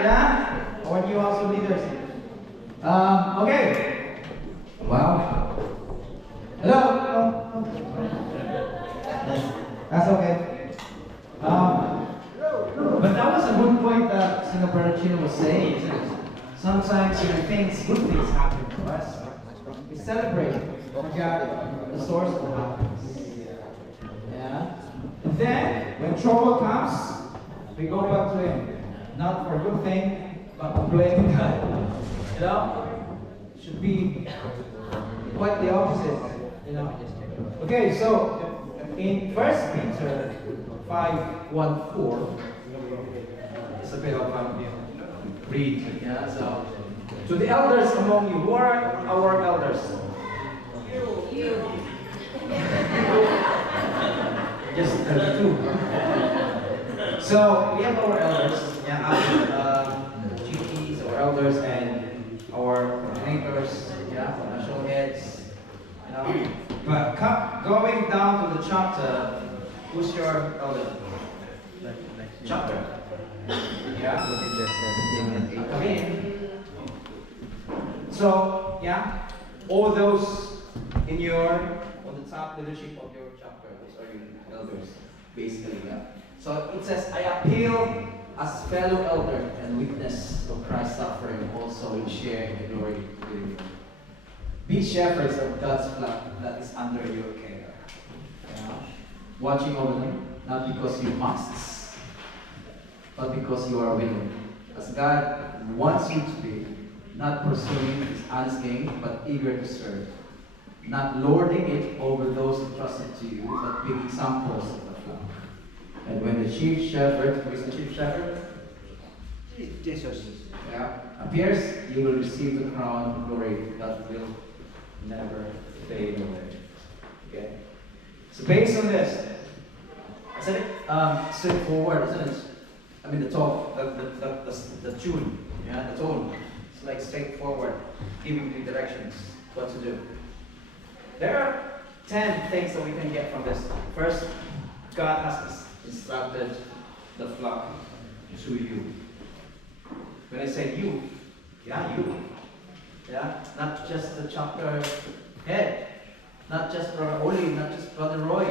Yeah? Our new household leaders. Okay. Wow. Hello. That's okay. But that was a good point that Singaporean Chino was saying, isn't it? Sometimes things, good things happen to us. We celebrate. Forget the source of the happiness. Yeah. And then when trouble comes, we go back to him. Not for a good thing, but to blame God. You know? It should be quite the opposite. You know? Okay, so in 1 Peter 5:1-4, it's a bit of read. Yeah, so to the elders among you, who are our elders? You. Just 32. So we have our elders, GPs, our elders, and our coordinators, our national heads, you know. But going down to the chapter, who's your elder? Chapter. Yeah. Come in. So all those on the top leadership of your chapter, those are your elders, basically. Yeah. So it says, I appeal as fellow elder and witness of Christ's suffering, also in sharing the glory with you. Be shepherds of God's flock that is under your care. Yeah. Watching over them, not because you must, but because you are willing. As God wants you to be, not pursuing his honest gain, but eager to serve. Not lording it over those entrusted to you, but being examples of the flock. And when the chief shepherd, who is the chief shepherd? Jesus. Appears, you will receive the crown of glory that will never fade away. Okay? So based on this, isn't it straightforward, isn't it? I mean the talk, the tune, the tone. It's like straightforward, giving you directions, what to do. There are 10 things that we can get from this. First, God has instructed the flock to you. When I say you, you. Yeah, not just the chapter head, not just Brother Oli, not just Brother Roy,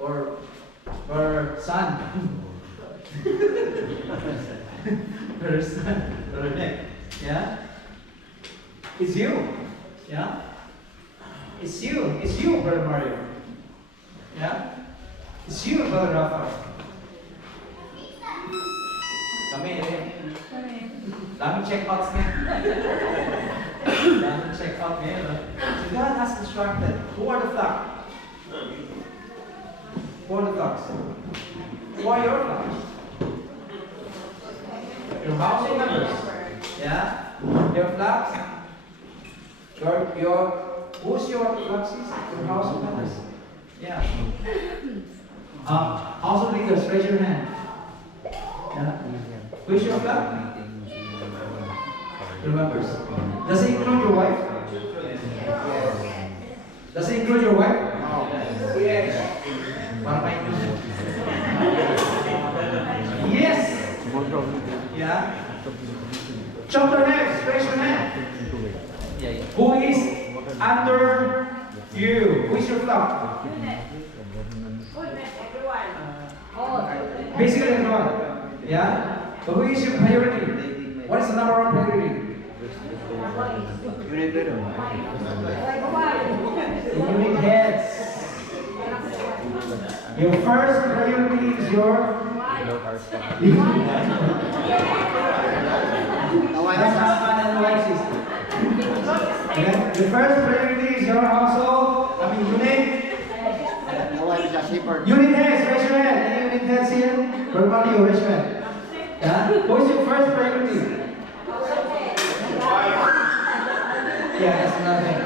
or Brother Son. Brother Son, Brother Nick. Yeah? It's you. Yeah? It's you, Brother Mario. Yeah? It's you, Brother Rafa. Come in. Let me check out So God has instructed. Who are the flock? Who are the flocks? Who are your flocks? Your household members. Yeah? Your flocks? Who's your flocks? Your household members. Yeah. Household leaders, raise your hand. Yeah. Who's your flock? Your members. Does it include your wife? Yes. Does it include your wife? No. Yes. What am I doing? Yes. Yeah. Chapter next, raise your hand. Who is under you? Who is your flock? Basically everyone. Yeah? But who is your priority? What is the number one priority? Unit heads. Your first priority is your the first priority is your household. Unit. Unit heads, raise your hand. Any unit heads here? Brother Mario, raise your hand. Yeah? What is your first priority? Yeah, that's another thing.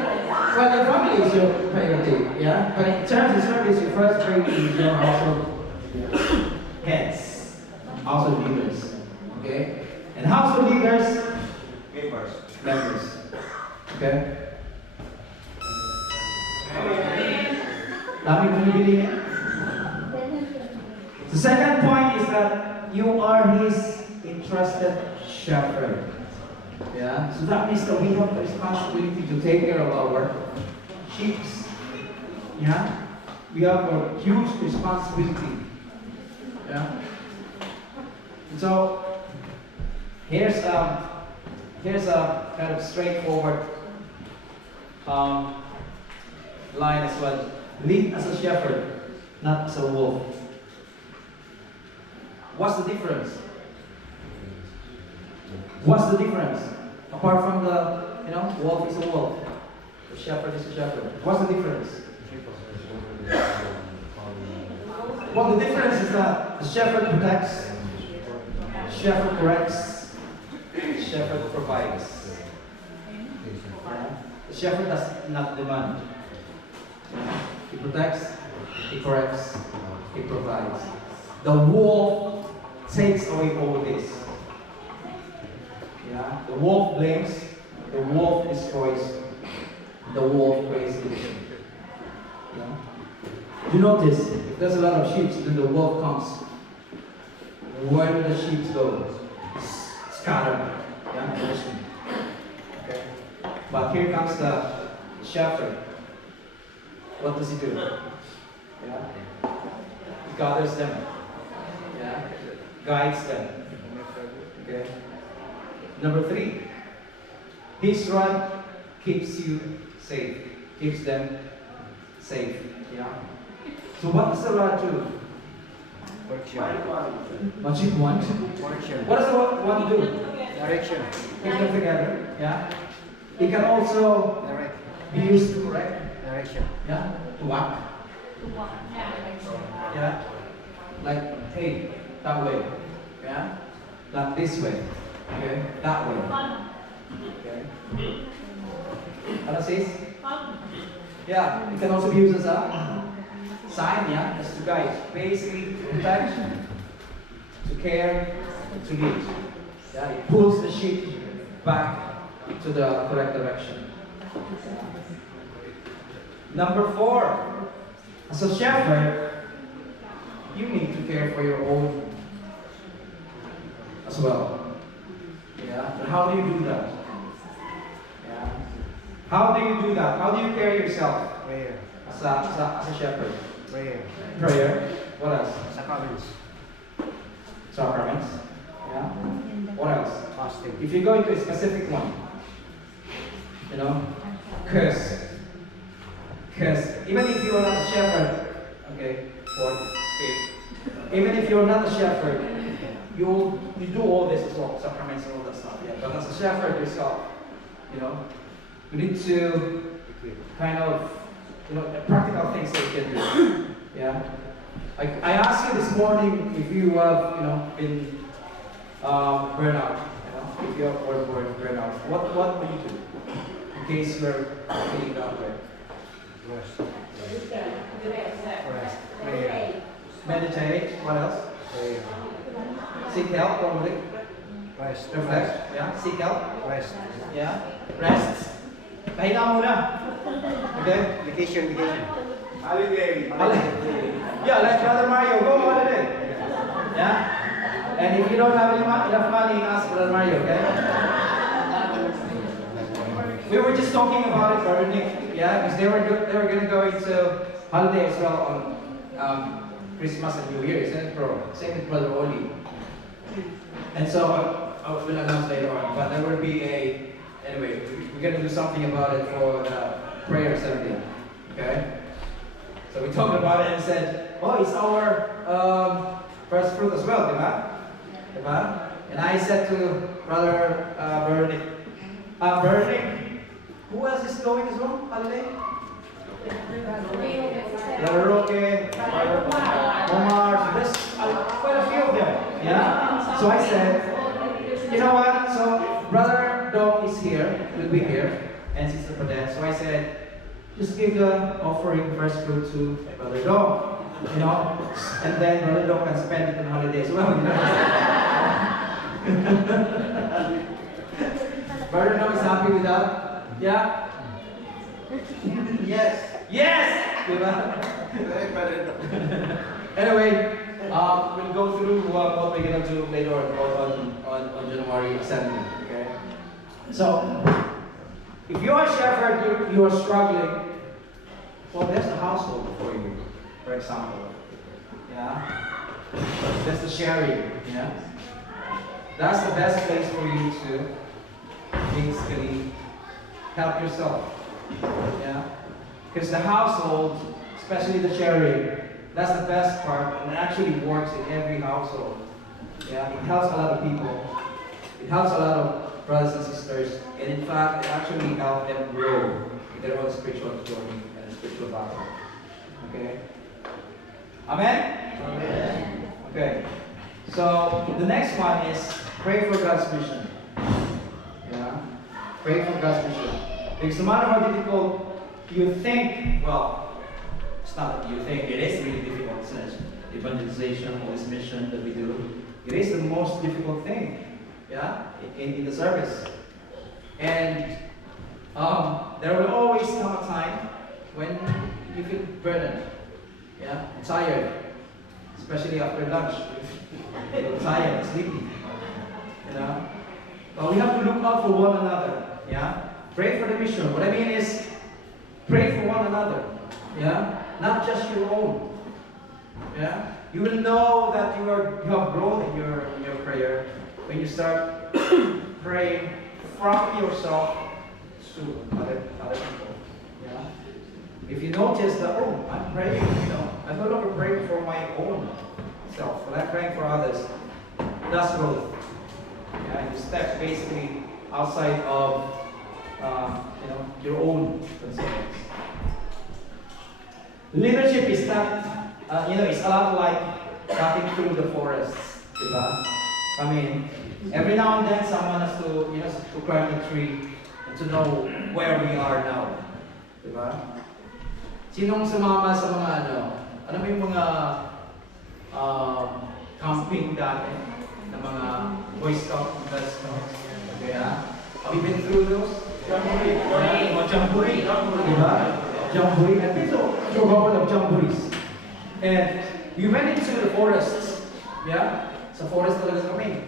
Well, the family is your priority, yeah? But in terms of service, your first priority is your household heads, household leaders, okay? And household leaders, members, okay? The second point is that you are his entrusted trusted shepherd. Yeah, so that means that we have the responsibility to take care of our sheep. Yeah, we have a huge responsibility. Yeah, and so here's a kind of straightforward line as well. Lead as a shepherd, not as a wolf. What's the difference? What's the difference? Apart from the, wolf is a wolf, the shepherd is a shepherd. What's the difference? Well, the difference is that the shepherd protects, shepherd corrects, shepherd provides. The shepherd does not demand. He protects, he corrects, he provides. The wolf takes away all this. Yeah? The wolf blames, the wolf destroys, the wolf creates division. Yeah? You notice, if there's a lot of sheep, then the wolf comes. Where do the sheep go? Scattered. Yeah? Division. Okay? But here comes the shepherd. What does he do? Yeah? He gathers them. Yeah? Guides them. Okay? Number 3, his rod keeps you safe, keeps them safe. Yeah. So what does the rod do? What sheep want? What does the rod do? Direction. Keep them together. Yeah. It can also be used to correct. Direction. Yeah. To whack. Yeah. Like, hey, that way. Yeah. Not this way. Okay, that way. Okay. Ano sis? Yeah, it can also be used as a sign, yeah, as to guide. Basically, to protect, to care, to lead. Yeah, it pulls the sheep back to the correct direction. Number 4, as a shepherd, you need to care for your own as well. Yeah, and how do you do that? Yeah. How do you do that? How do you carry yourself Prayer. as a shepherd? Prayer. Prayer. What else? Sacraments. Sacraments. Yeah. What else? Fasting. If you go into a specific one, curse. Even if you are not a shepherd, okay, or even if you're not a shepherd, you do all this as well, sacraments and all that stuff. Yeah. But as a shepherd yourself, you need to kind of, practical things that you can do. Yeah. I asked you this morning if you have, been burnout. If you have burnout, what would you do in case you're feeling that way? Rest. Rest. Prayer. Meditate. What else? Prayer. Seek help, probably. Rest. Reflect. Yeah. Seek help. Rest. Yeah. Rest. Pahinga muna. Okay? Vacation. Holiday. Yeah, like Brother Mario, go holiday. Yeah? And if you don't have enough money, ask Brother Mario, okay? We were just talking about it, Brother Nick, yeah? Because they were going to go into holiday as well on Christmas and New Year, isn't it, bro? Same with Brother Oli. And so, I will announce later on, but there will be anyway, we're going to do something about it for the prayer Sunday, okay? So we talked about it and said, oh, it's our first fruit as well, diba? And I said to Brother Bernie, who else is going as well, holiday? Brother Roque, Brother Omar, so there's quite a few of them, yeah? So I said, you know what, so Brother Dom is here, will be here, and Sister Padet, so I said, just give the offering first fruit to Brother Dom, and then Brother Dom can spend it on holiday as well, Brother Dom is happy with that? Yeah? Yes! Yes! Anyway, we'll go through what we're gonna do later on January assembly. Okay. So, if you are a shepherd, you are struggling. Well, there's a household for you, for example. Yeah. That's the sharing. Yeah. That's the best place for you to basically help yourself. Yeah. Because the household, especially the sharing, that's the best part, and it actually works in every household. Yeah. It helps a lot of people. It helps a lot of brothers and sisters, and in fact, it actually helps them grow in their own spiritual journey and spiritual battle. Okay. Amen. Amen. Okay. So the next one is pray for God's mission. Yeah. Pray for God's mission. Because no matter how difficult you think, well, it's not that you think, it is really difficult, isn't it? Evangelization, all this mission that we do, it is the most difficult thing, yeah, in the service. And there will always come a time when you feel burdened, yeah, tired, especially after lunch. You're tired, sleepy, you know. But we have to look out for one another, yeah. Pray for the mission. What I mean is, pray for one another, yeah, not just your own, yeah. You will know that you have grown in your prayer when you start praying from yourself to other people, yeah. If you notice that, oh, I'm praying, I'm no longer praying for my own self, but I'm praying for others. That's growth. Yeah, you step basically outside of your own concerns. Leadership is not, it's a lot like cutting through the forests, diba? I mean, every now and then someone has to climb the tree and to know where we are now, diba? Sinong sumama sa mga ano mo yung mga camping dati na mga Boy Scout members, no? Kaya, have you been through those? Jamboree, diba? Jamboree, and these are a couple of jamborees. And we went into the forests, yeah? Sa forest talaga kami.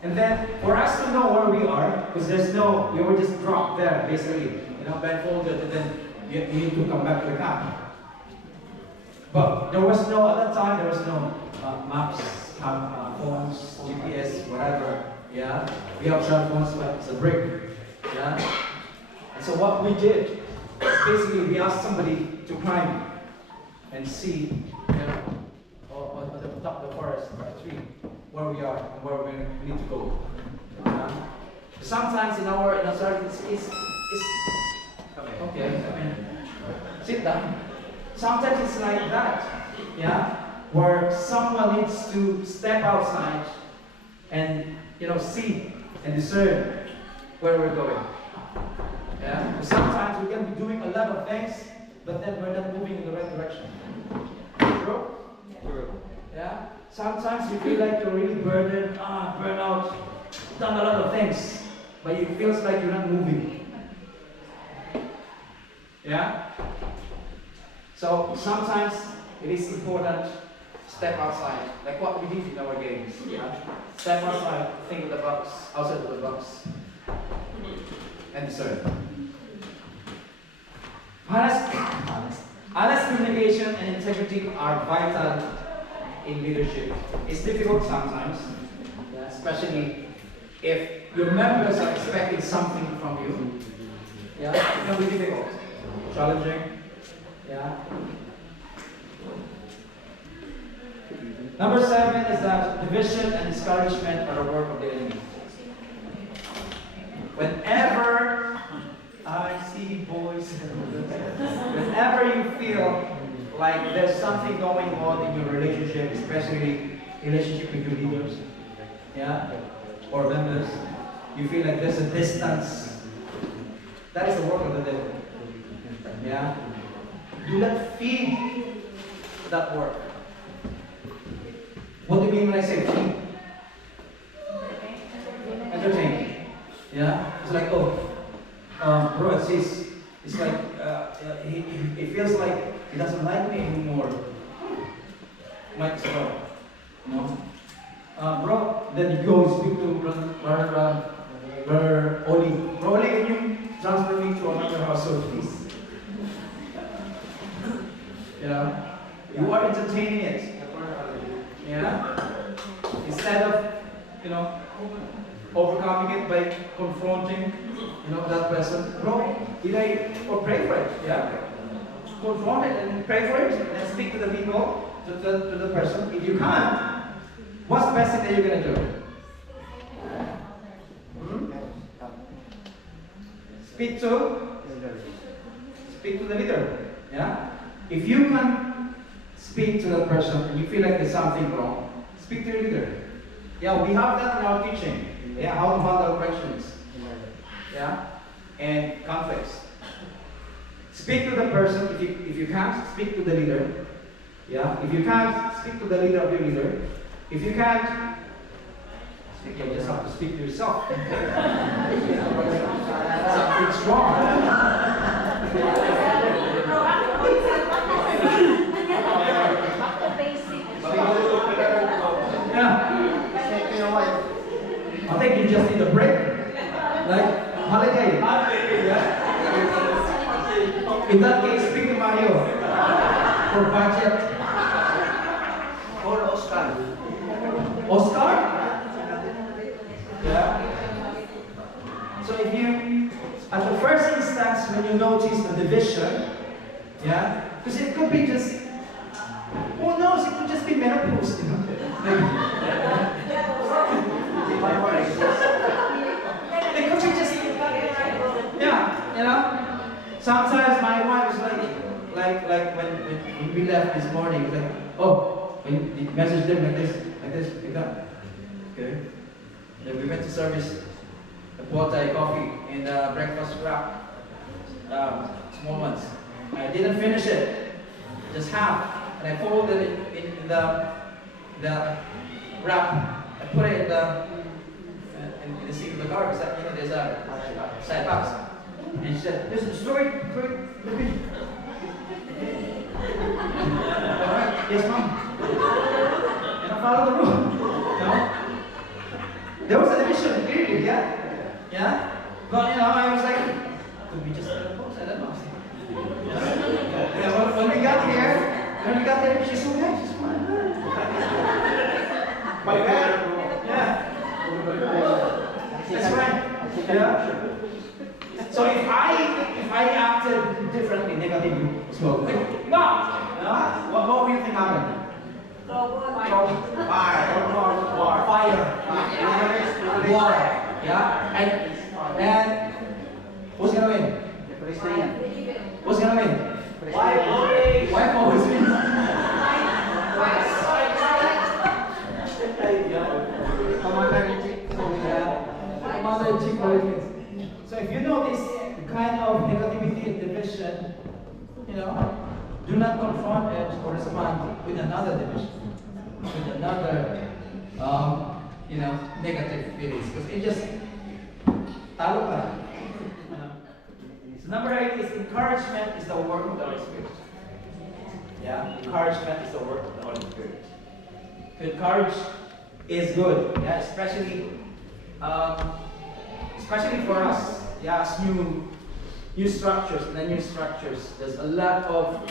And then, for us to know where we are, because we were just dropped there, basically, blindfolded, and then you need to come back to the camp. But at that time, there was no maps, phones, GPS, whatever, yeah? We have cell phones, but it's a brick, yeah? And so what we did, basically we asked somebody to climb and see, on the top of the forest, tree, where we are and where we need to go. Sometimes in our service, it's okay. Sit down. Sometimes it's like that, yeah, where someone needs to step outside and see and discern where we're going. Yeah. Sometimes we can be doing a lot of things, but then we're not moving in the right direction. True? True. Yeah. Sometimes you feel like you're really burdened, burnt out, done a lot of things, but it feels like you're not moving. Yeah. So sometimes it is important to step outside, like what we did in our games. Yeah. Step outside, think of the box, outside of the box, and discern. Honest communication and integrity are vital in leadership. It's difficult sometimes, especially if your members are expecting something from you. Yeah, it can be difficult, challenging. Yeah. Number 7 is that division and discouragement are a work of the enemy. Whenever I see boys, whenever you feel like there's something going on in your relationship, especially relationship with your leaders, yeah, or members, you feel like there's a distance. That is the work of the devil. Yeah. Do not feed that work. What do you mean when I say feed? Entertain. Yeah? It's like, bro, it's like, he feels like he doesn't like me anymore. Might as well. You know? Bro, then you go speak to Brother Oli. Bro Oli, can you transfer me to another household, please? You know? You are entertaining it. Yeah? Instead of, you know, overcoming it by confronting, you know, that person. Bro, or pray for it, yeah? Confront it and pray for it, and then speak to the people, to the person. If you can't, what's the best thing that you're going to do? Speak to the leader, yeah? If you can speak to that person and you feel like there's something wrong, speak to your leader. Yeah, we have that in our teaching. Yeah, how to handle corrections. Yeah, and conflicts. Speak to the person. If you can't, speak to the leader. Yeah, if you can't, speak to the leader of your leader. If you can't, you just have to speak to yourself. Something strong. Yeah. I think you just need a break. Like holiday. Yeah. In that case, speak to Mario for budget. Or Oscar. Oscar? Yeah. So if you, at the first instance, when you notice the division, yeah, because it could be just, who knows, it could just be menopause, you know? It could be just, yeah, you know? Sometimes my wife is like when we left this morning, it's like, oh, when you message them like that. Okay. Then we went to service the Thai coffee and breakfast wrap, small ones. I didn't finish it, just half, and I folded it in the wrap. I put it in the seat of the car because you know there's a side box. And she said, "Listen, story. Alright, yes, mom. And I followed the rule. No? There was a division, clearly, yeah? Yeah? But, you know, I was like, could we just get a post? I don't know. Yeah, when we got there, she's so nice, she's fine. My bad. Yeah. That's right. Yeah. So if I acted differently, negatively, so like, no, what do you think happened? Fire, water, yeah, and who's gonna win? Who's gonna win? Wife always wins. Commander-in-chief always wins. So if you notice the kind of negativity and division, you know, do not confront it or respond with another division, with another, you know, negative feelings, because it just talo ka. So number 8 is encouragement is the work of the Holy Spirit. Yeah, encouragement is the work of the Holy Spirit. To encourage is good, yeah, especially for us, yeah, as new structures, and then new structures. There's a lot of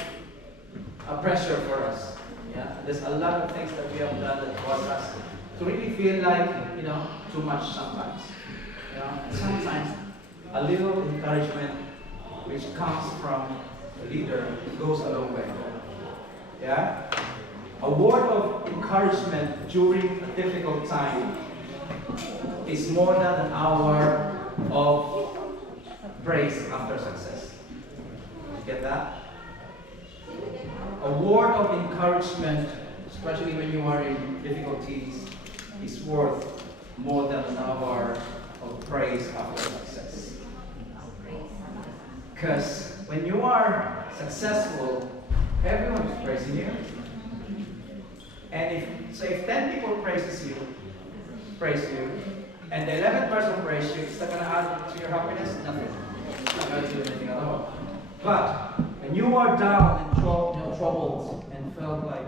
pressure for us. Yeah, there's a lot of things that we have done that cause us to really feel like, you know, too much sometimes. You know, and sometimes a little encouragement which comes from a leader goes a long way. Yeah, a word of encouragement during a difficult time is more than an hour of praise after success. You get that? A word of encouragement, especially when you are in difficulties, is worth more than an hour of praise after success. Because when you are successful, everyone is praising you. And if 10 people praise you, and the 11th person praise you, is that going to add to your happiness? Nothing. It's not going to do anything at all. But when you are down and troubled and felt like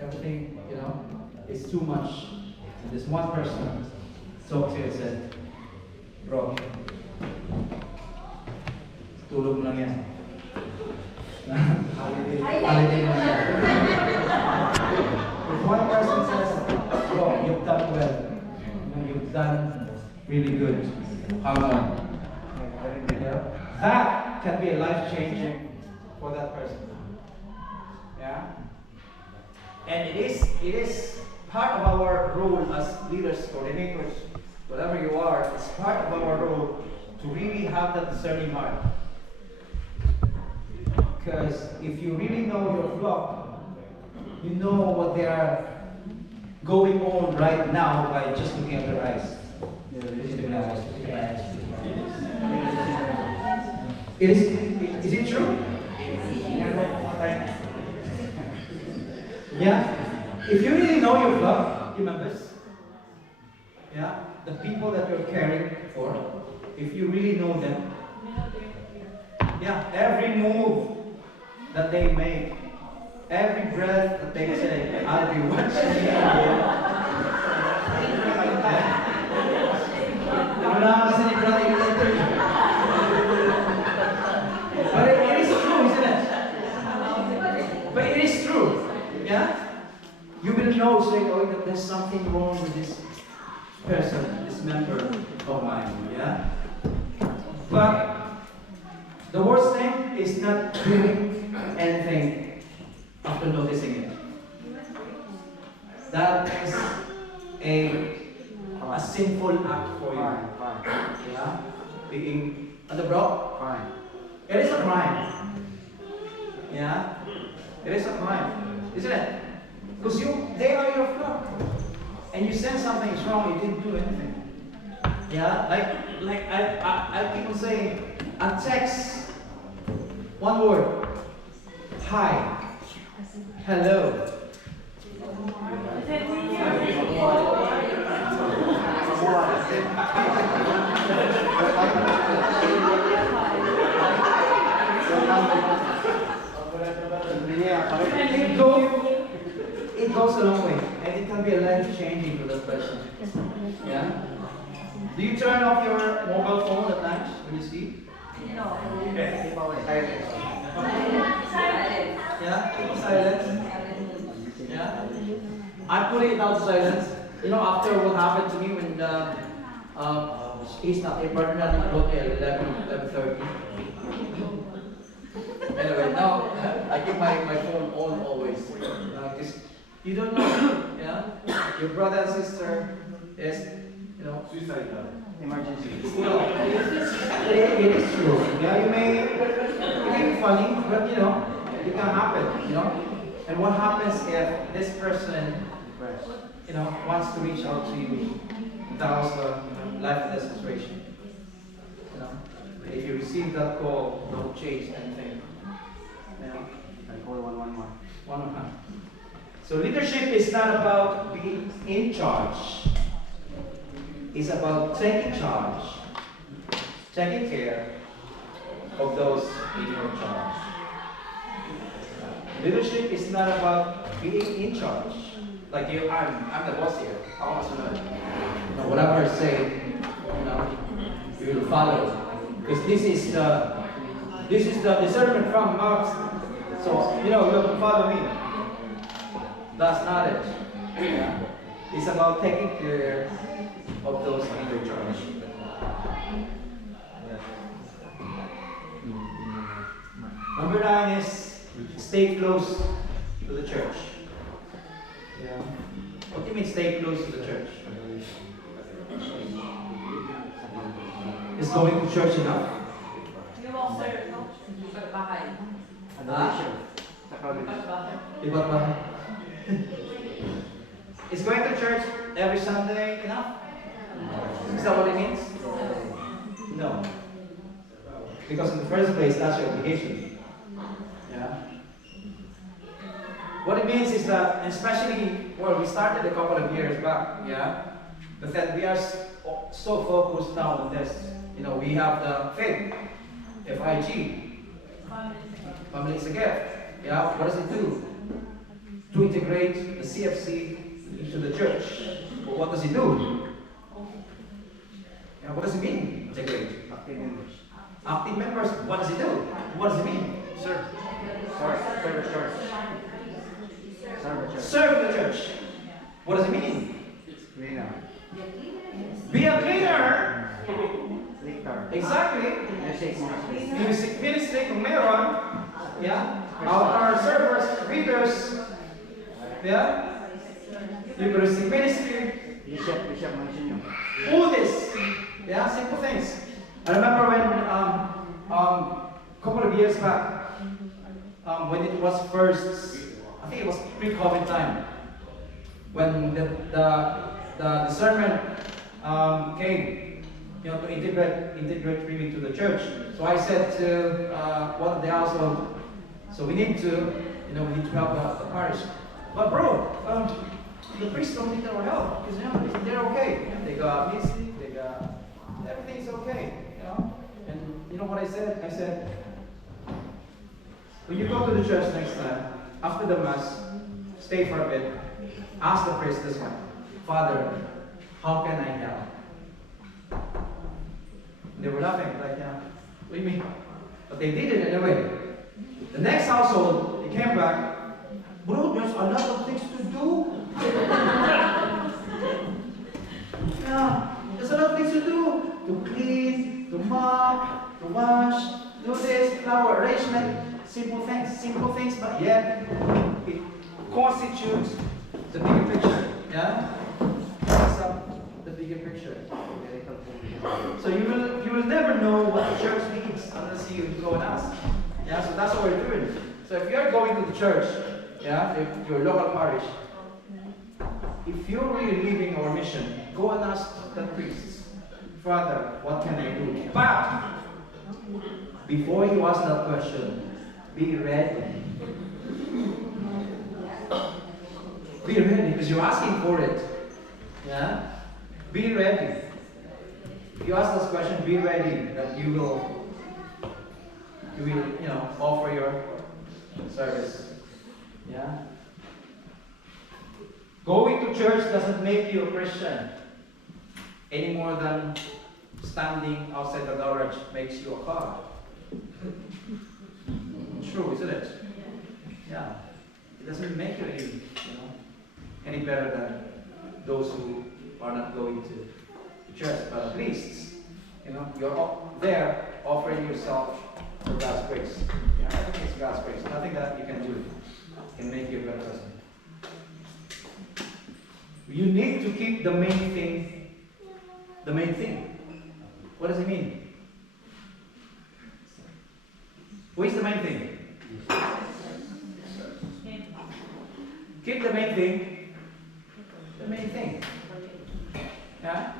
everything, you know, it's too much. And this one person talked to you and said, bro, tulog mo lang yan. Holiday mo lang yan. If one person says, bro, you've done well, you've done really good, how long? That can be life-changing for that person. Yeah? And it is part of our role as leaders, coordinators, whatever you are, it's part of our role to really have that discerning heart. Because if you really know your flock, you know what they are going on right now by just looking at their eyes. Is it true? Yeah? If you really know your flock, your members, yeah, the people that you're caring for, if you really know them, yeah, every move that they make, every breath that they say, I'll be watching you. But it is true, isn't it? But it is true, yeah? You will know straight away that there's something wrong with this person, this member of mine, yeah? But the worst thing is not doing anything after noticing it. That is a sinful act for you. Yeah? Being underbrought. Fine. It is a crime. Yeah? It is a crime. Isn't it? Because they are your flock. And you sense something is wrong, you didn't do anything. Yeah? Like I people say, a text, one word, hi, hello. It goes a long way, and it can be a life changing for that person. Yeah? Do you turn off your mobile phone at night when you sleep? No. Yeah? Silence? Yeah? I put it down to silence. You know, after what happened to me when he's not a partner at 11:30. Anyway, now I keep my phone on always. Because you don't know, yeah? Your brother and sister is, you know, Suicidal. Emergency. no, it is true. Yeah, it may be funny, but you know, it can happen, you know? And what happens if this person, Depressed. you know, wants to reach out to you? That was a life and death situation. You know, if you receive that call, don't change anything. You know, I call 111. one on one. So leadership is not about being in charge. It's about taking charge, taking care of those in your charge. Leadership is not about being in charge. Like you, I'm the boss here. I want to know, you know, whatever I say, you know, you will follow. Because this is the discernment from God. So you know, you have to follow me. That's not it. Yeah? It's about taking care of those in your charge. Number 9 is stay close to the church. Yeah. What do you mean stay close to the church? Is going to church enough? Adoration. Sa college. Iba pa? Is going to church every Sunday enough? Is that what it means? No. Because in the first place, that's your obligation. Yeah. What it means is that, especially, well, we started a couple of years back, yeah? But then we are so focused now on this. You know, we have the FIG, FIG, Family is a Gift. Yeah, what does it do? To integrate the CFC, into the church. But what does he do? What does it mean? Integrate. Active members. Active members, what does he do? What does it mean? Serve. Serve the church. Serve the church. Serve the church. What does it mean? Cleaner. Be a cleaner. Liquor. Exactly. Music ministry. Music ministry kung meron. Yeah. Our servers, readers. Yeah. Eucharistic ministry. Bishop mentioned you. All this. Yeah, simple things. I remember when couple of years back, when it was first, I think it was pre-COVID time, when the sermon came, to integrate really to the church. So I said to one of the household, so we need to help the parish. But bro, the priests don't need our help because they're okay. They got music, they got everything's okay. And you know what I said? I said, when you go to the church next time, after the mass, stay for a bit. Ask the priest this one, Father, how can I help? They were laughing, like, what do you mean? But they did it anyway. The next household, they came back. Bro, there's a lot of things to do. Yeah, there's a lot of things to do. To clean, to mop, to wash, do this, flower arrangement. Simple things, but yet it constitutes the bigger picture. Yeah? Makes up the bigger picture. So you will never know what the church needs unless you go and ask. Yeah, so that's what we're doing. So if you're going to the church, if your local parish, if you're really living our mission, go and ask the priests, Father, what can I do? But before you ask that question, be ready. Be ready because you're asking for it. Yeah? Be ready. If you ask this question, be ready that you will offer your service. Yeah? Going to church doesn't make you a Christian any more than standing outside the garage makes you a car. True, isn't it? Yeah. It doesn't make you any better than those who are not going to church. But at least, you're there offering yourself for God's grace. Everything is God's grace. Nothing that you can do can make you a better person. You need to keep the main thing the main thing. What does it mean? Who is the main thing? Keep the main thing the main thing. Yeah?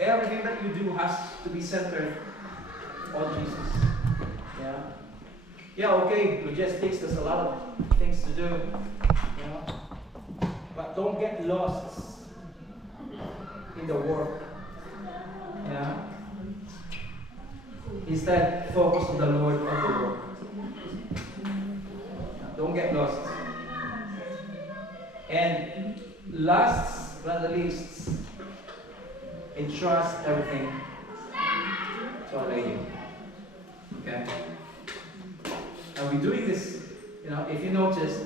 Everything that you do has to be centered on Jesus. Yeah? Yeah, okay, logistics, there's a lot of things to do. But don't get lost in the work. Yeah? Instead, focus on the Lord of the work. Don't get lost. And last but not least, entrust everything to Our Lady. Okay? Are we doing this? If you noticed,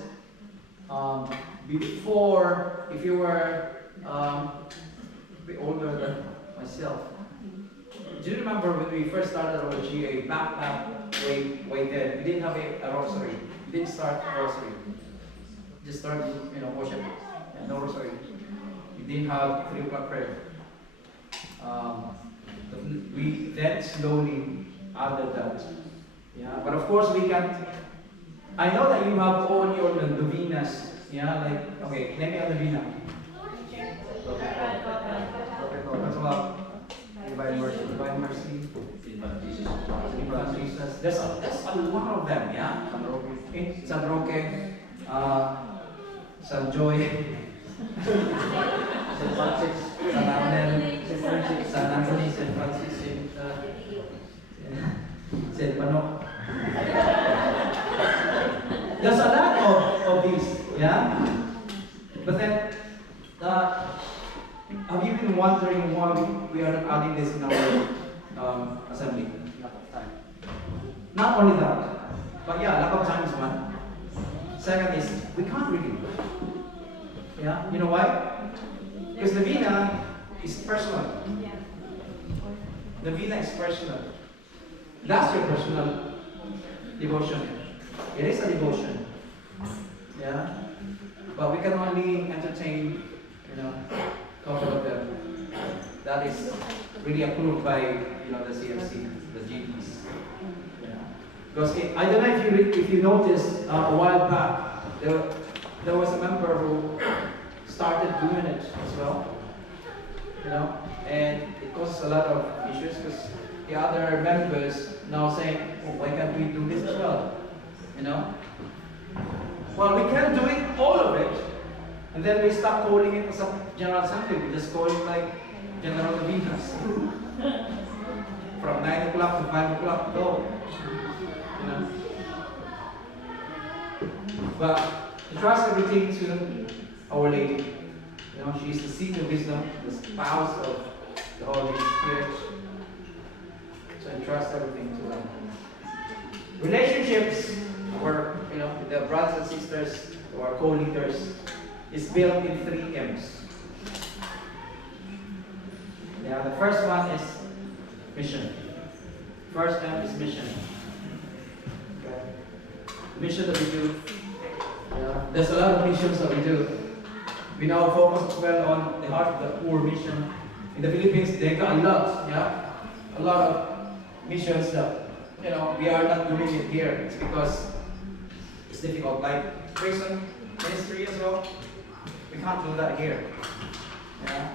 before, if you were a bit older than myself, do you remember when we first started our GA back way then? We didn't have a rosary. We didn't start a rosary. Just started, worship. Yeah, no rosary. We didn't have 3 o'clock prayer. We then slowly added that. Yeah, but of course we can't. I know that you have all your novenas. Yeah, like, okay, name me a novena. What's about? Divine Mercy. Infant Jesus. There's a lot of them, yeah? San Roque, San Joy, San Francis, San Arnel, San Anthony, San Francis, San Pano. There's a lot of these, yeah? reason why we are not adding this in our assembly. Lack of time. Not only that, but yeah, lack of time is one. Second is, we can't really. Yeah, you know why? Because Novena is personal. Novena is personal. That's your personal devotion. It is a devotion. Yeah? But we can only entertain, couple of them. That is really approved by, the CFC, the GPs. Yeah. Because I don't know if you noticed a while back, there was a member who started doing it as well. And it causes a lot of issues because the other members now saying, oh, why can't we do this as well? Well, we can do it, all of it, and then we stop calling it as a General Assembly. We just call it like General Novenas. From 9 o'clock to 5 o'clock, go. But to trust everything to Our Lady. She is the seat of wisdom, the spouse of the Holy Spirit. So entrust everything to them. Relationships, or with the brothers and sisters who are co-leaders, is built in 3 M's. Yeah, the first one is mission. First M is mission. Okay. Mission that we do. Yeah. There's a lot of missions that we do. We now focus well on the Heart of the Poor mission. In the Philippines, they got a lot, a lot of missions that we are not doing it here. It's because it's difficult. Like prison ministry as well. We can't do that here. Yeah.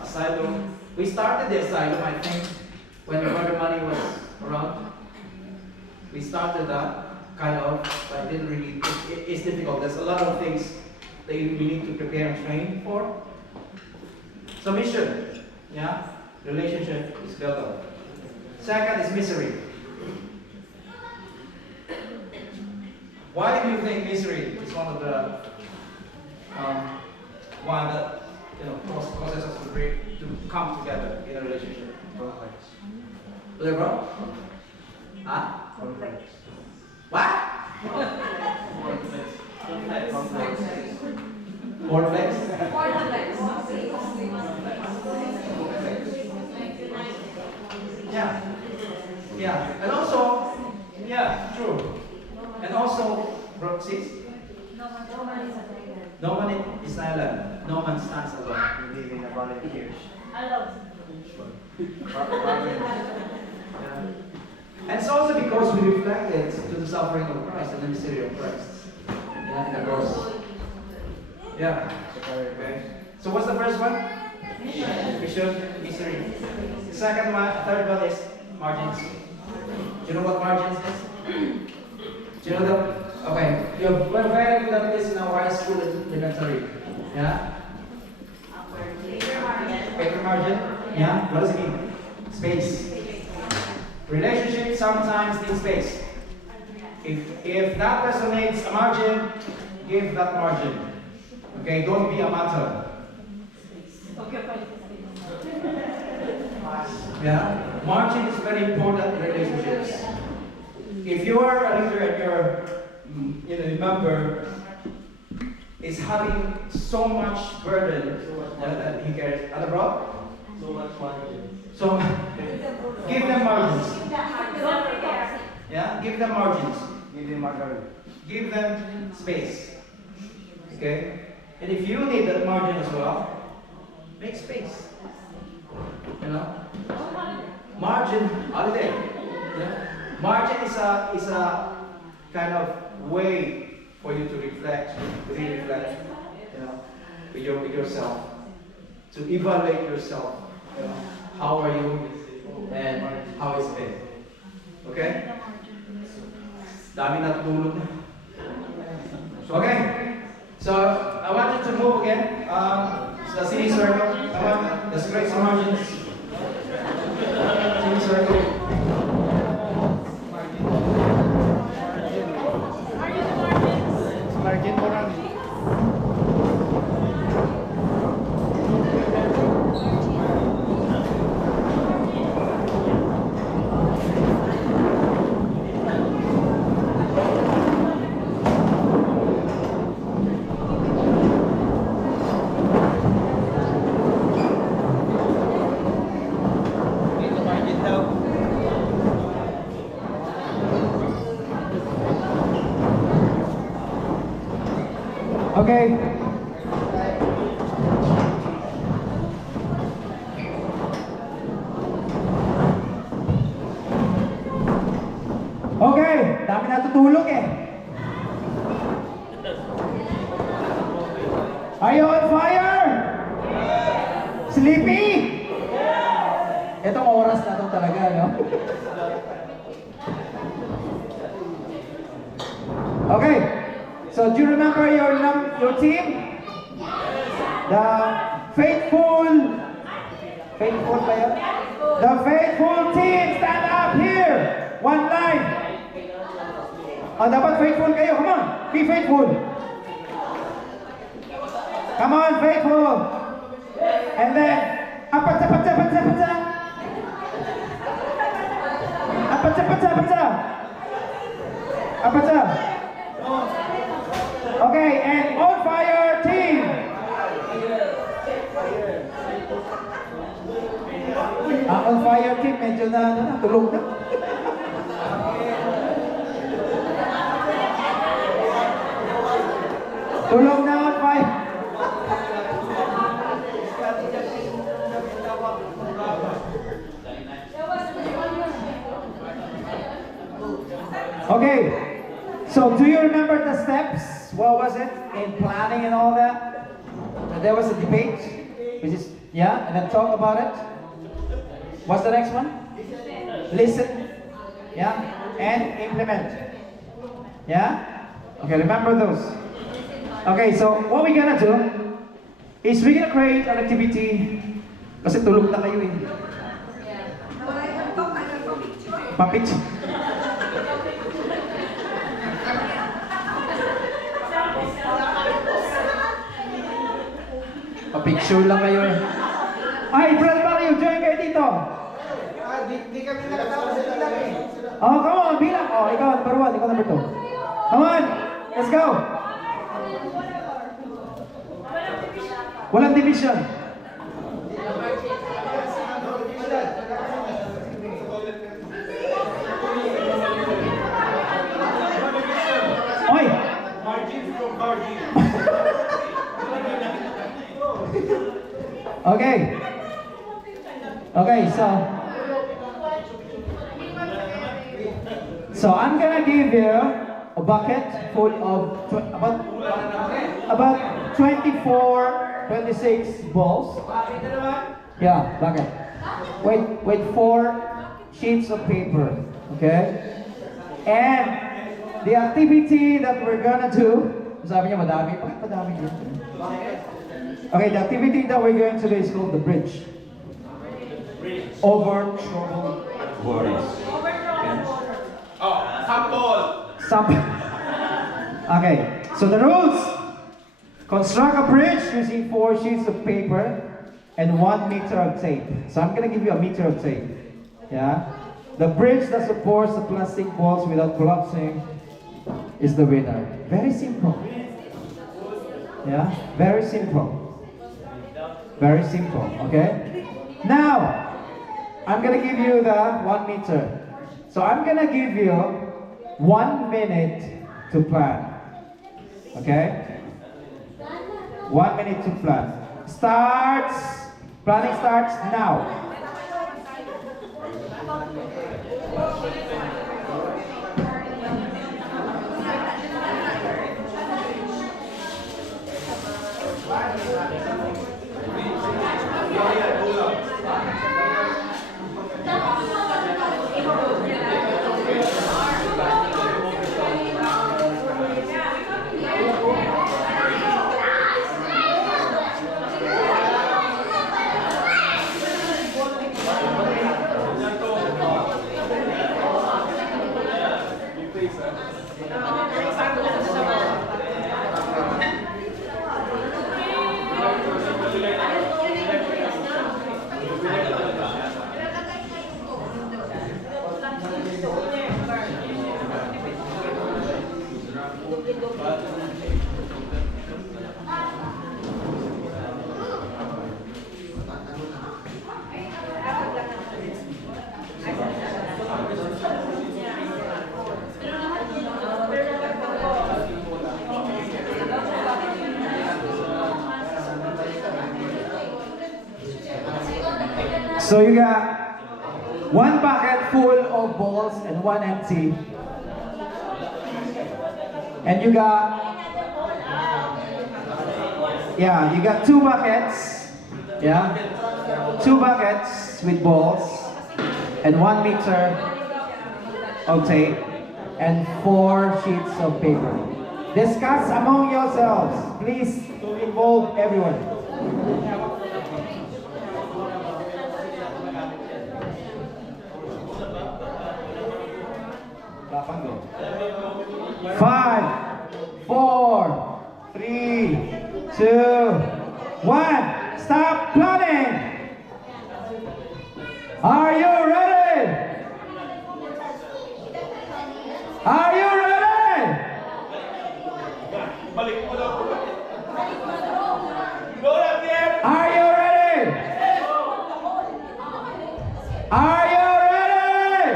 Asylum. We started the asylum, I think, when Brother Money was around. We started that kind of, but it didn't really. It's difficult. There's a lot of things that we need to prepare and train for. So mission, relationship is built up. Second is misery. Why do you think misery is one of the one that causes us to come together in a relationship? Conflicts. Brother bro? Huh? Conflicts. What? Cornflakes? Yeah. And also, true. And also, bro, sis? No one is silent. No one stands alone. We live in a volunteers. Yeah. And it's also because we reflected to the suffering of Christ and the misery of Christ. In the cross. Yeah. Okay. So what's the first one? Mission, misery. The second one, third one is margins. Do you know what margins is? Do you know the? Okay, we're very good at this in our high school and elementary. Yeah. Paper margin. Yeah. What does it mean? Space. Relationships sometimes need space. If that person needs a margin, give that margin. Okay, don't be a matter. Yeah, margin is very important in relationships. If you are a leader and your member is having so much burden that he carries, other bro? So much margin. So give them margins. Yeah, give them margins. Give them margarine. Give them space. Okay? And if you need that margin as well, make space. Margin, holiday. Margin is a kind of way for you to reflect, re-reflect, with yourself, to evaluate yourself. How are you and how is it? Okay? Dami na tulog na. Okay? So, I want you to move again. The semicircle. I want the straight margins. Semicircle. Margin mo lang. Okay. Okay, dami natutulog eh. Are you on fire? Sleepy? Itong oras na to talaga, no? Okay, so do you remember your team? The faithful ba yun? The faithful team, stand up here. One line. Oh, dapat faithful kayo. Come on, be faithful. Come on, faithful. And then, apatsa. Apatsa. Okay, and on fire team. On fire team, medyo na tulog na. Tulog na on fire. Okay, so do you remember the steps? What was it in planning and all that? There was a debate, which is, yeah, and then talk about it. What's the next one? Listen, yeah, and implement. Yeah? Okay, remember those. Okay, so what we're gonna do is we're gonna create an activity. Kasi tulog na kayo eh. Pa-picture. Pa-picture lang kayo eh. Ay, Brad Mario, join kayo dito. Di kami nakatawa sa ilang eh. Oh, come on, bilang. Oh, ikaw number 1, ikaw number 2. Come on, let's go. Walang division. Oy! Margin from margin. Okay. Okay, so I'm gonna give you a bucket full of about 24, 26 balls. Yeah, bucket. With 4 sheets of paper. Okay? And the activity that we're gonna do, sabi niya madami. Bakit madami yun? Okay, the activity that we're going to do is called the bridge. Over troubled waters. Sample. Okay, so the rules. Construct a bridge using 4 sheets of paper and 1 meter of tape. So I'm gonna give you a meter of tape. Yeah? The bridge that supports the plastic balls without collapsing is the winner. Very simple. Yeah? Very simple. Very simple, okay? Now, I'm gonna give you the 1 meter. So I'm gonna give you 1 minute to plan. Okay? 1 minute to plan. Planning starts now. So you got one bucket full of balls and one empty. And you got, yeah, you got two buckets. Yeah, two buckets with balls and 1 meter of tape and 4 sheets of paper. Discuss among yourselves. Please involve everyone. Five, 4, 3, 2, 1. Stop planning. Are you ready? Are you ready? Are you ready? Are you ready?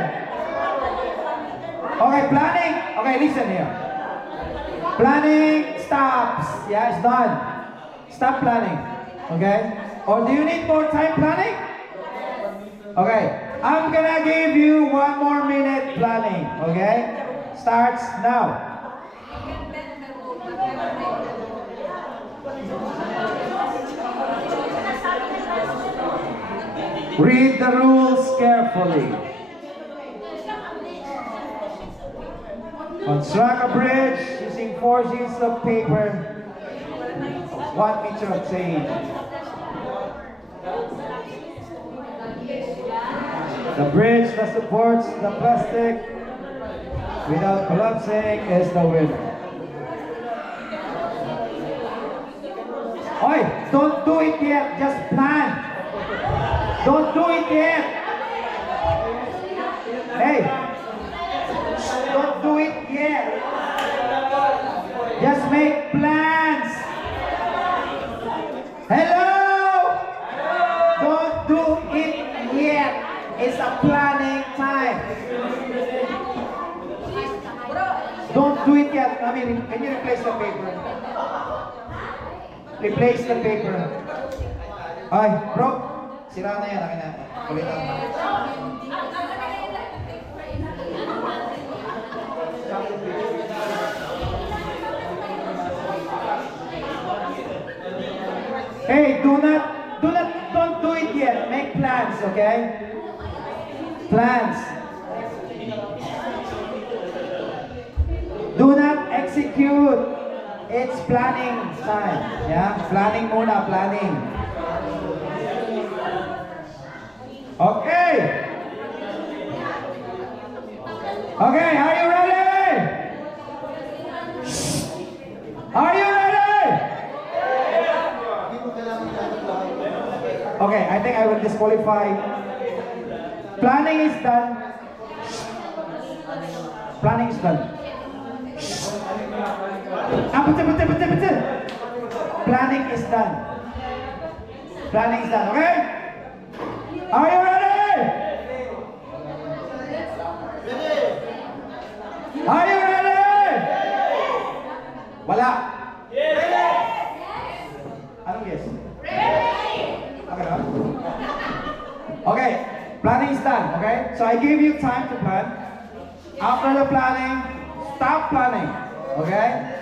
Okay, planning. Okay, listen here. Planning stops. Yeah, it's done. Stop planning. Okay? Or do you need more time planning? Okay. I'm gonna give you 1 more minute planning. Okay? Starts now. Read the rules carefully. Construct a bridge using 4 sheets of paper, 1 meter of tape. The bridge that supports the plastic without collapsing is the winner. Oi, don't do it yet, just plan. Don't do it yet. Hey, don't do it yet. Just make plans. Hello? Don't do it yet. It's a planning time. Don't do it yet. I mean, can you replace the paper? Replace the paper. Ay, bro. Sira na yan. Akin na. Kulitan na. Hey, don't do it yet. Make plans, okay? Plans. Do not execute. It's planning time. Yeah? Planning muna, planning. Okay. Okay, are you ready? Are you ready? Okay, I think I will disqualify. Planning is done. Planning is done. Betul. Planning is done. Planning is done, okay? Are you ready? Are you ready? Wala. Anong yes? Okay, no? Okay, planning is done, okay? So I give you time to plan. After the planning, stop planning, okay?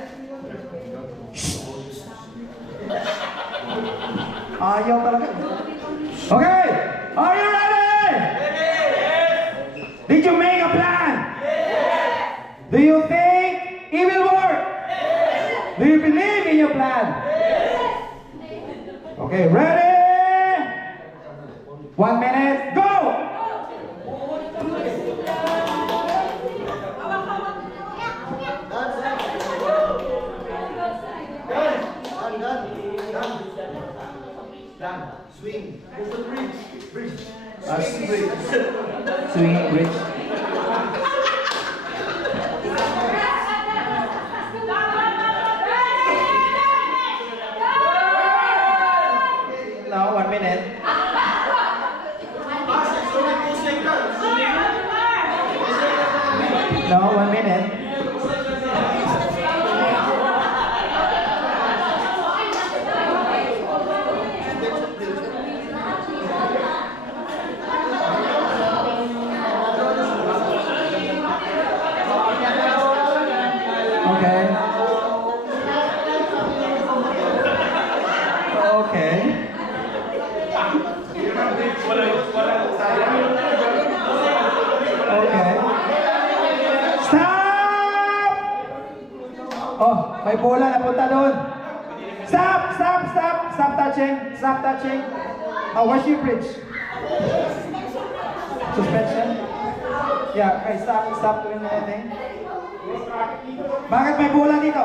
Ayaw talaga. Okay, are you ready? Did you make a plan? Do you think it will work? Do you believe in your plan? Okay, ready? 1 minute, go! Done. Swing. Move the bridge. Bridge. Swing bridge. No, 1 minute. No, 1 minute. Okay. Stop! Oh, may bola na punta doon. Stop! Stop! Stop! Stop touching! Stop touching! Oh, what's your bridge? Suspension? Yeah, okay, stop. Stop doing anything. Bakit may bola dito?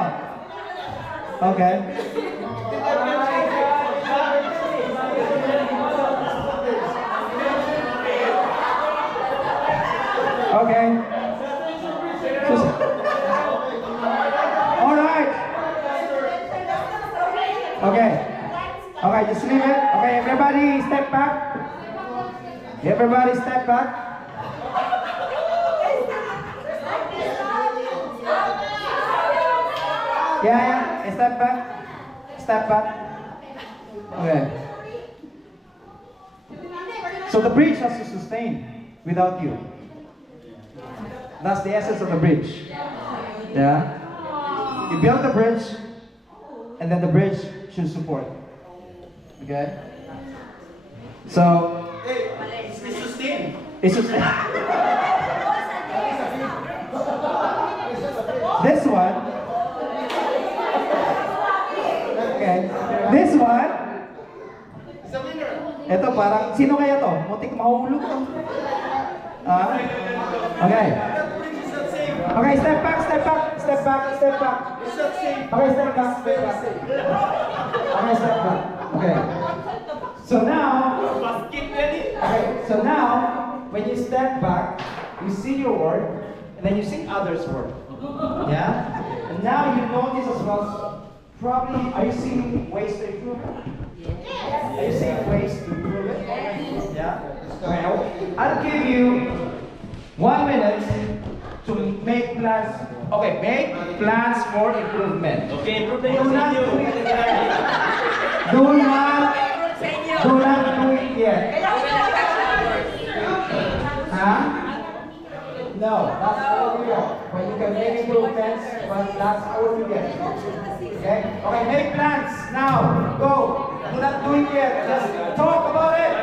Okay. Okay. All right. Okay. Okay, just leave it. Okay, everybody step back. Everybody step back. Yeah, step back. Step back. Okay. So the bridge has to sustain without you. That's the essence of the bridge. Yeah? You build the bridge, and then the bridge should support. Okay? So, It's sustain. it's just this one. Okay. This one. It's a winner. Ito parang, sino kaya to? Muntik mahulog to. Ah? Okay. That bridge is not safe. Okay, step back, step back, step back, step back. It's not safe. Okay, step back, It's step very back. safe. Okay, step back. Okay. So now, okay, so now, when you step back, you see your work, and then you see others' work. Yeah? And now you notice as well, probably, are you seeing ways to improve it? Are you seeing ways to improve it? Yeah? Okay, I'll give you 1 minute to make plans. Okay, make plans for improvement. Okay, improve the Do not do YouTube. it yet. Do not do it yet. Huh? No, that's all you get. When you can make improvements, but that's all you get. Okay? Okay, make plans now. Go. Do not do it yet. Just talk about it.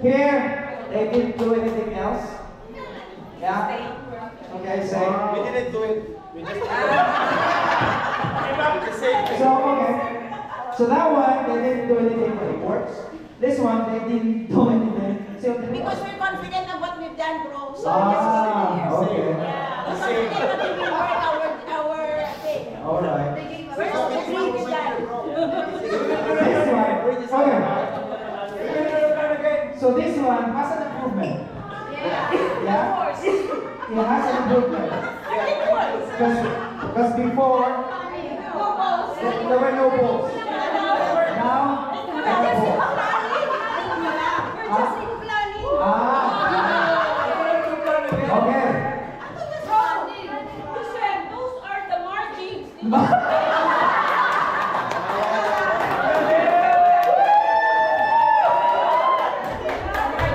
Here, they didn't do anything else. Yeah? Okay, say. We didn't do it. We just So, okay. So that one, they didn't do anything for the works. This one, they didn't do anything. So, Because we're confident of what we've done, bro. So Ah, just keep it here. okay. Yeah. We're confident that we will work our thing. Alright. We're not just what we've done. This one, okay. So this one has an improvement. Yeah. Yeah? Of course. it has an improvement. Because before, there were no balls. Now, there are balls. Okay. Those are the margins.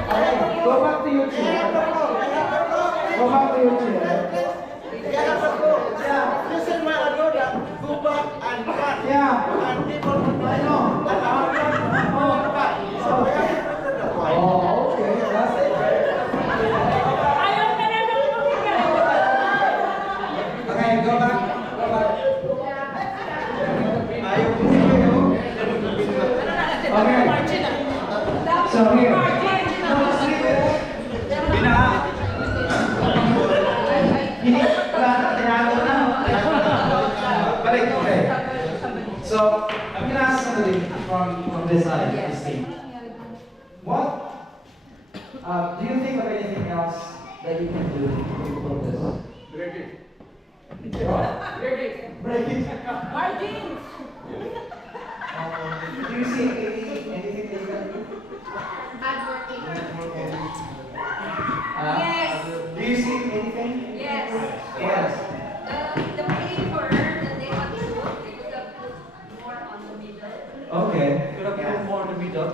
Okay, go back to your chair. Go back to your chair. Listen, my Lord, go back and run. Yeah. And people will I know. Oh, okay. That's it. Ayaw ka na nung bumigay. Okay, go back. Go back. Okay. So here. No, sleep it. Tinago na. Balik, okay. So, I'm gonna ask somebody from this side, this team. What? Do you think of anything else that you can do to improve this? Break it. What? Break it. Break it. Margins. Do you see anything that you can do? Yes. Do you see anything? Yes. Yes. The paper that they want to do, they could have put more on the middle. Okay. Could have been more in the middle.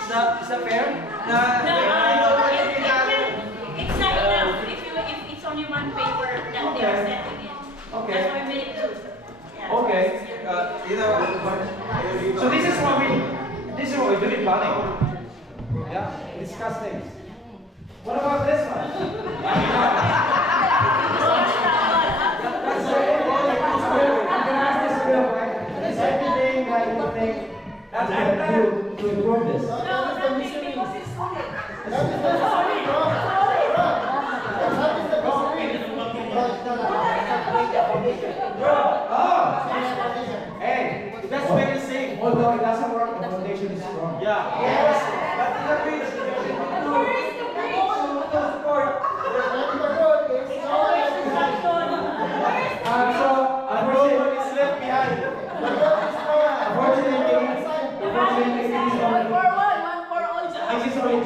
Is that fair? No, it's not enough if it's only one paper that they are setting it. Okay. That's why we made it two. Yeah. Okay. So this is what we do in planning. Yeah. Discuss things. What about this one? I'm gonna ask this real quick. Is everything that you think that you can do to improve this? No, nothing because it's solid. Oh! Hey! That's very the same. Although it doesn't work, the foundation is strong. Yeah. Yes. But in the bridge, Where's the bridge? Always the Saxon. So, unfortunately, is left behind. unfortunately, this is only, One for one, one for all. this is only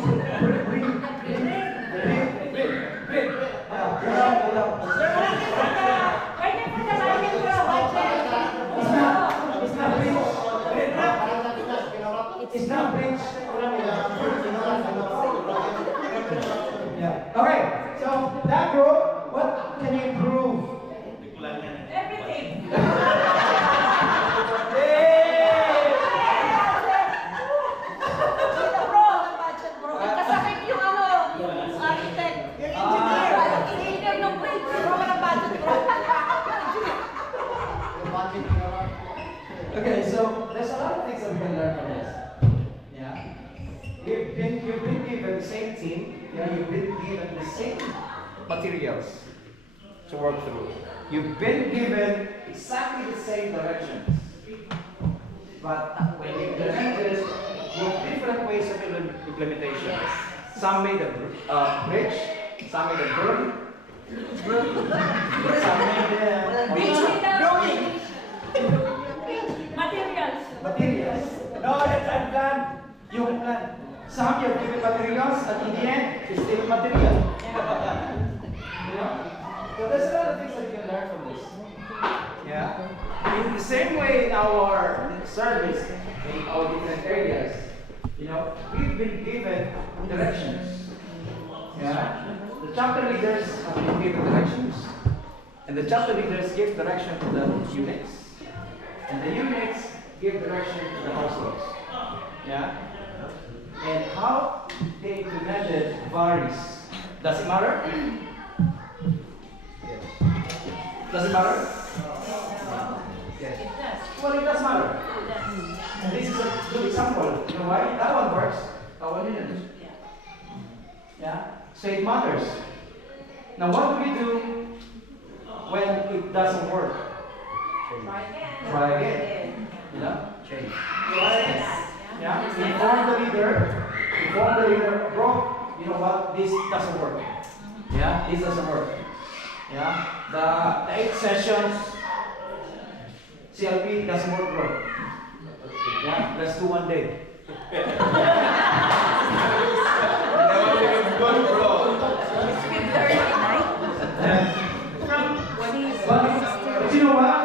Waiting for the margin, bro. It's not bridge. Yeah. Okay. So that group, what can you improve? Everything. Bro, kasakit yung architect. Yung engineer. Engineer ng bridge. Bro, walang budget, bro. Okay, so there's a lot of things that we can learn from this. Yeah. You've been given the same team. Yeah. You've been given the same Materials to work through. You've been given exactly the same directions. But when you implement this, you have different ways of Implementation. Some made a bridge, some made a broom. some made Bridge without materials. No, that's unplanned. Yung plan. Some you've given materials, and in the end, it's still material. You know? So there's a lot of things that you can learn from this. Yeah. In the same way in our service, in our different areas, you know, we've been given directions. Yeah. The chapter leaders have been given directions, and the chapter leaders give direction to the units, and the units give direction to the households. Yeah. And how they implemented varies. Does it matter? Does it matter? Yes. Well, it does matter. And this is a good example. You know why? That one works. That one didn't. Yeah? So it matters. Now, what do we do when it doesn't work? Try again. You know? Change. Try again. Yeah? Inform the leader. Inform the leader. Bro, you know what? This doesn't work. Yeah, this doesn't work. Yeah, the 8 sessions CLP doesn't work, bro. Yeah, let's do one day. But you know what?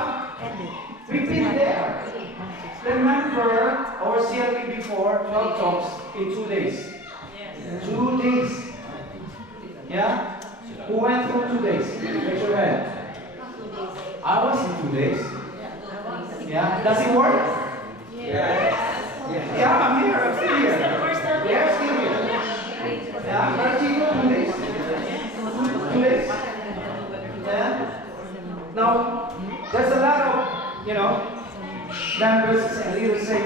We've been there. Remember our CLP before 12 talks in 2 days. 2 days. Yeah? Who went through 2 days? Raise your hand. I was in 2 days. Yeah? Does it work? Yeah, I'm here. I'm still here. Yeah, I'm still here. Yeah, 2 days. 2 days. Yeah? Now, there's a lot of, members and leaders say,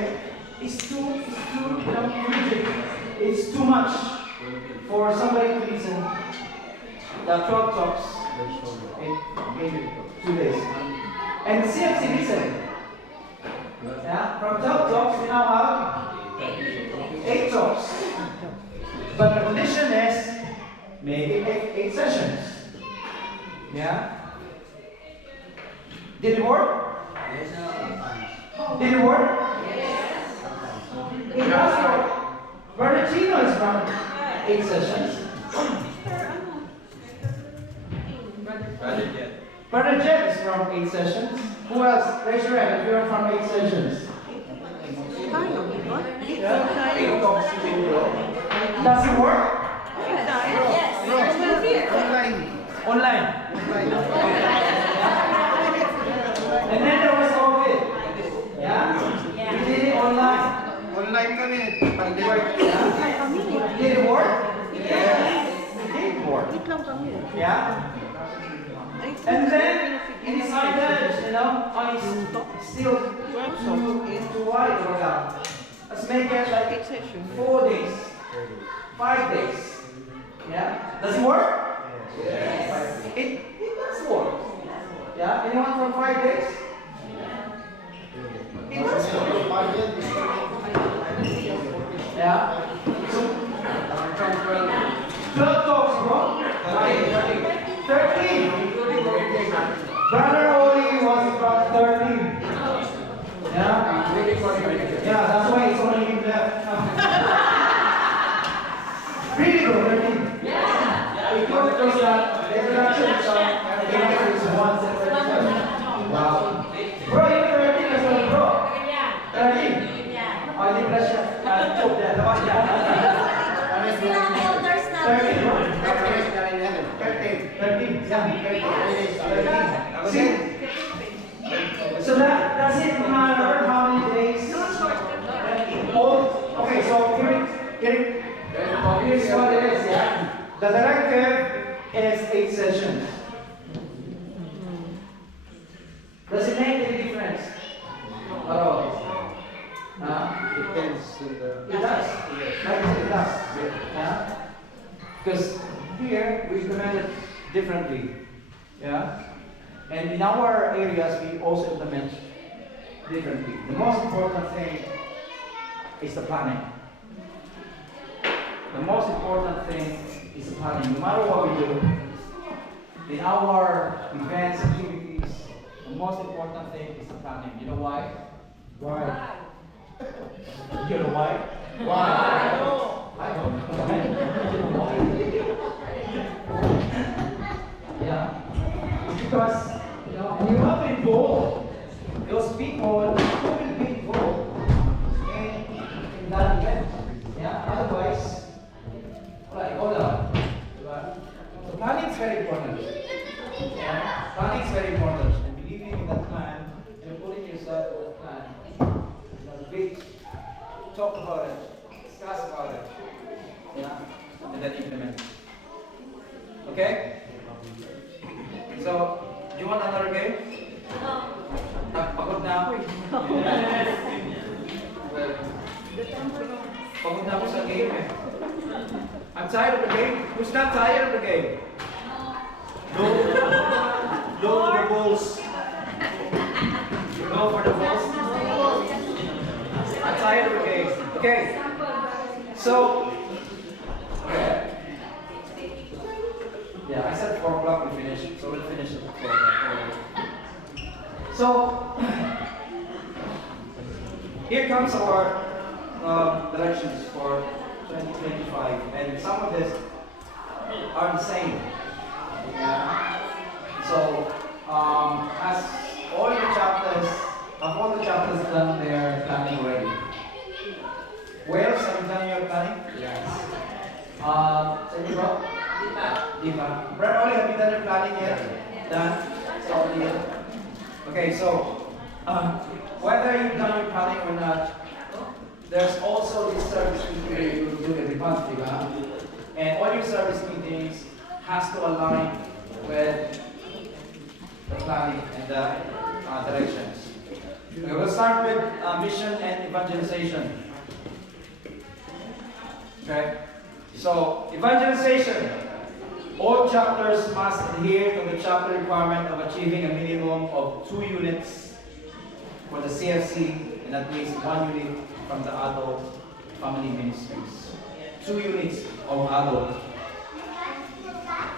it's too, rigid. It's too much for somebody to listen. The 12 talks in 2 days. And CFC listen. Yeah, from 12 talks we now have 8 talks. But the condition is maybe 8 sessions. Yeah? Did it work? Did it work? It does work. Bernardino is from 8 sessions. Brother Jeff is from 8 sessions. Who else? Raise your hand if you're from 8 sessions. Does it work? Online. And then there was COVID. Yeah? We did it online. Online kami. Did it work? Yes. It did work. Yeah? And then he decided, I still too wide for now. Let's make it like 4 days, 5 days. Yeah? Does it work? Yes. It does work. Yeah? Anyone from 5 days? It does work. Yeah? So, 12 talks, bro. 13. Brother Oli was from 13. Yeah? Yeah, that's why it's only him left. Really good, 13. Yeah. Because the introduction is one separate session. Wow. Bro, you're 13 as well, bro. 13. Oh, you bless you. Choke that. 13. 13. See? So that doesn't matter how many days. Okay, so here's what it is, yeah? The directive is 8 sessions. Does it make any difference? At all? Depends on the... It does. Like I said, it does. Yeah? Because here we implement it differently. Yeah? And in our areas we also implement differently. The most important thing is the planning. The most important thing is the planning. No matter what we do, in our events, activities, the most important thing is the planning. You know why? Why? You know why? Why? I don't know. Yeah. Because you have to involve those people who will be involved in that event. Yeah. Otherwise, like hold on. So planning is very important. Yeah. Planning is very important. And believing in that plan and putting yourself in that plan. Big talk about it, discuss about it. Yeah. And then implement it. Okay? So, do you want another game? Pagod na ako eh. Pagod na ako sa game eh. I'm tired of the game. Who's not tired of the game? No. No to the balls. No for the balls. I'm tired of the game. Okay. So, okay. Yeah, I said 4 o'clock we finish, so we'll finish at 4 o'clock. So, here comes our directions for 2025, and some of this are the same. Yeah. So, as all the chapters, have all the chapters done their planning already? Wales, have you done your planning? Yes. Say me bro? Diva. Brad, Oli, have you done your planning yet? Done? So, only you. Okay, so, whether you've done your planning or not, there's also this service meeting you do every month, diba? And all your service meetings has to align with the planning and the directions. Okay, we'll start with mission and evangelization. Okay? So, evangelization. All chapters must adhere to the chapter requirement of achieving a minimum of 2 units for the CFC and at least 1 unit from the adult family ministries. 2 units of adult.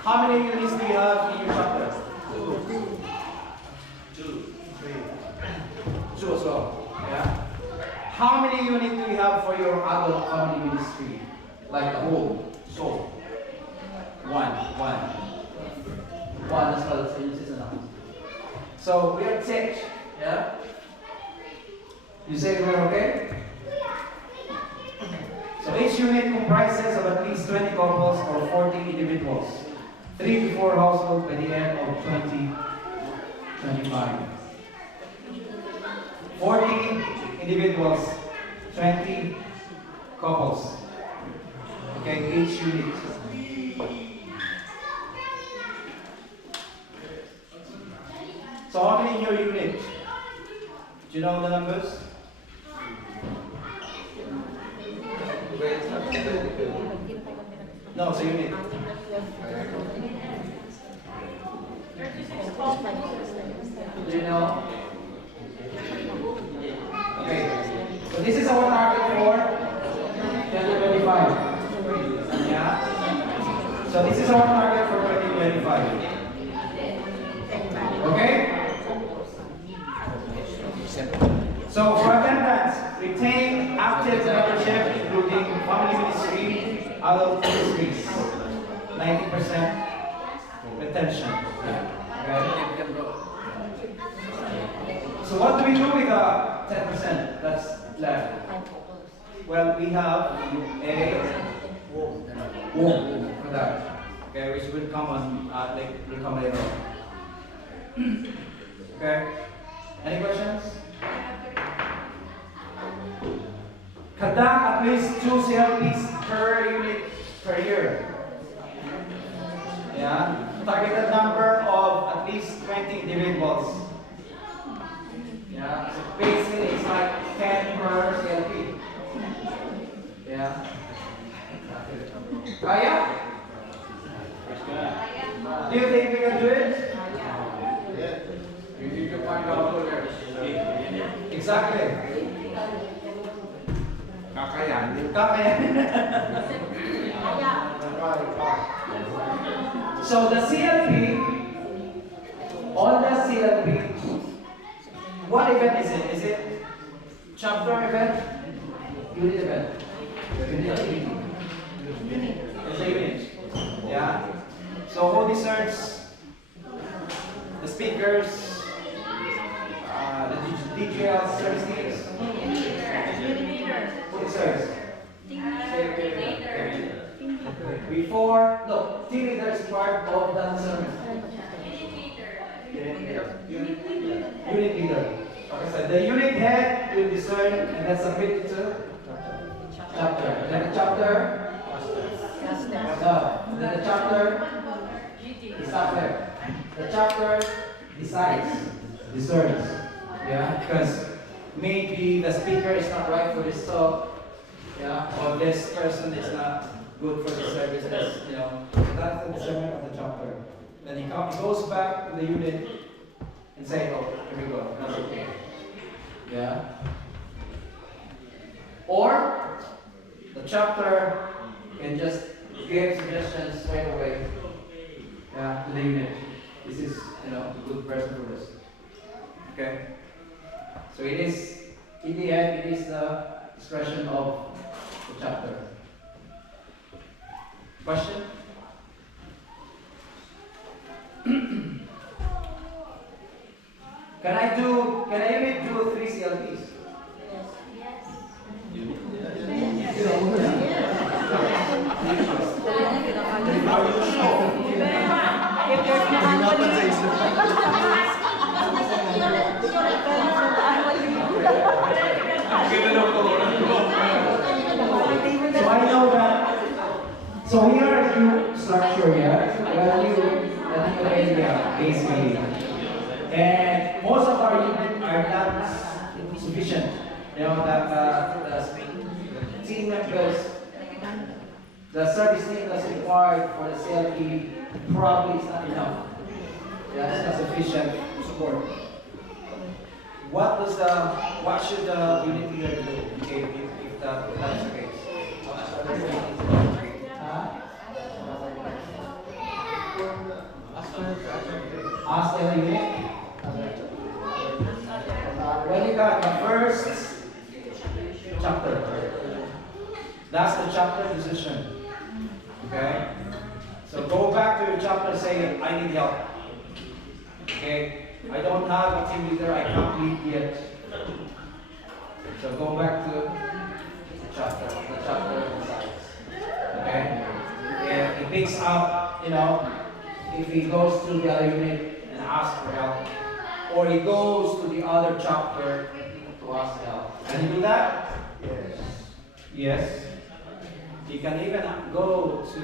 How many units do you have in your chapter? 2 as well. Yeah. How many units do you have for your adult family ministry? Like the whole soul. 1 as well, so this is enough. So we are 6, yeah? You say we're okay? So each unit comprises of at least 20 couples or 40 individuals. 3 to 4 households by the end of 2025. 40 individuals, 20 couples. Okay, each unit. So how many in your unit? Do you know the numbers? No, it's a unit. Do you know? Okay. So this is our target for 2025. Yeah? So this is our target for 2025. Okay? So for attendance, retain active membership including family ministry, adult ministries. 90% retention. Okay? So what do we do with the 10% that's left? Well, we have a womb for that. Okay, which will come on will come later on. Okay? Any questions? Conduct at least 2 CLPs per unit per year. Yeah? Targeted number of at least 20 individuals. Yeah? So basically it's like 10 per CLP. Yeah? Kaya? Do you think we can do it? Yeah. You need to find out where. Exactly. Kakayanin. So the CLP, on the CLP, what event is it? Is it chapter event? Unit event? Unit. It's a unit. Yeah. So who discerns the speakers, the DJL service teams? Who discerns? Before, no, team leader is part of the sermon. Unit leader. Okay, so the unit head will discern and then submit it to chapter. And then the chapter. No, then the chapter is up there. The chapter decides, discerns. Yeah, because maybe the speaker is not right for this talk. Yeah, or this person is not good for the services, you know. So that's the discernment of the chapter. Then he goes back to the unit and say, oh, here we go, that's okay. Yeah. Or the chapter can just give suggestions straight away. good person for this. Okay? So it is, in the end, it is the expression of the chapter. Question? Can I read 2 or 3 CLPs? So I know that. So here is new structure here. A new area basically, and most of our units are not sufficient. You know that the team members, the service team that's required for the CLP probably is not enough. Yeah, it's not sufficient support. What should the unit leader do if that's the case? Ask the unit. When you got the first chapter, that's the chapter decision. Okay? So go back to your chapter and say, I need help. Okay? I don't have a team leader, I can't lead yet. So go back to the chapter decides. Okay? If he picks up, if he goes to the other unit and asks for help, or he goes to the other chapter to ask help. Can you do that? Yes. Yes. You can even go to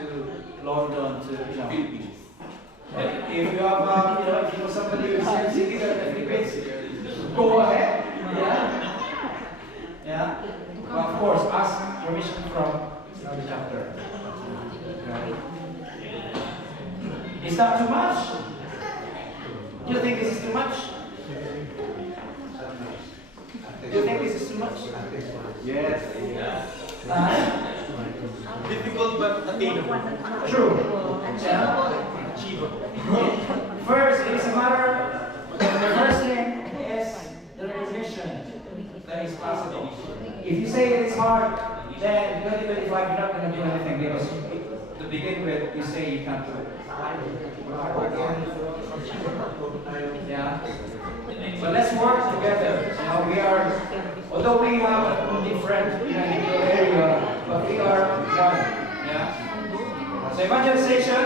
London to, Philippines. If you have, if you know somebody who's sitting in the Philippines, go ahead. Yeah. Yeah. But of course, ask permission from the chapter. Okay. Is that too much? Do you think this is too much? Do you think this is too much? Yes. Difficult but attainable. True. Yeah. Achievable. First, it is a matter. The first thing is the recognition that is possible. If you say it is hard, then in 2025 you're not going to do anything because to begin with, you say you can't do it. Yeah. So let's work together. Although we have different area, but we are one. Yeah. So evangelization,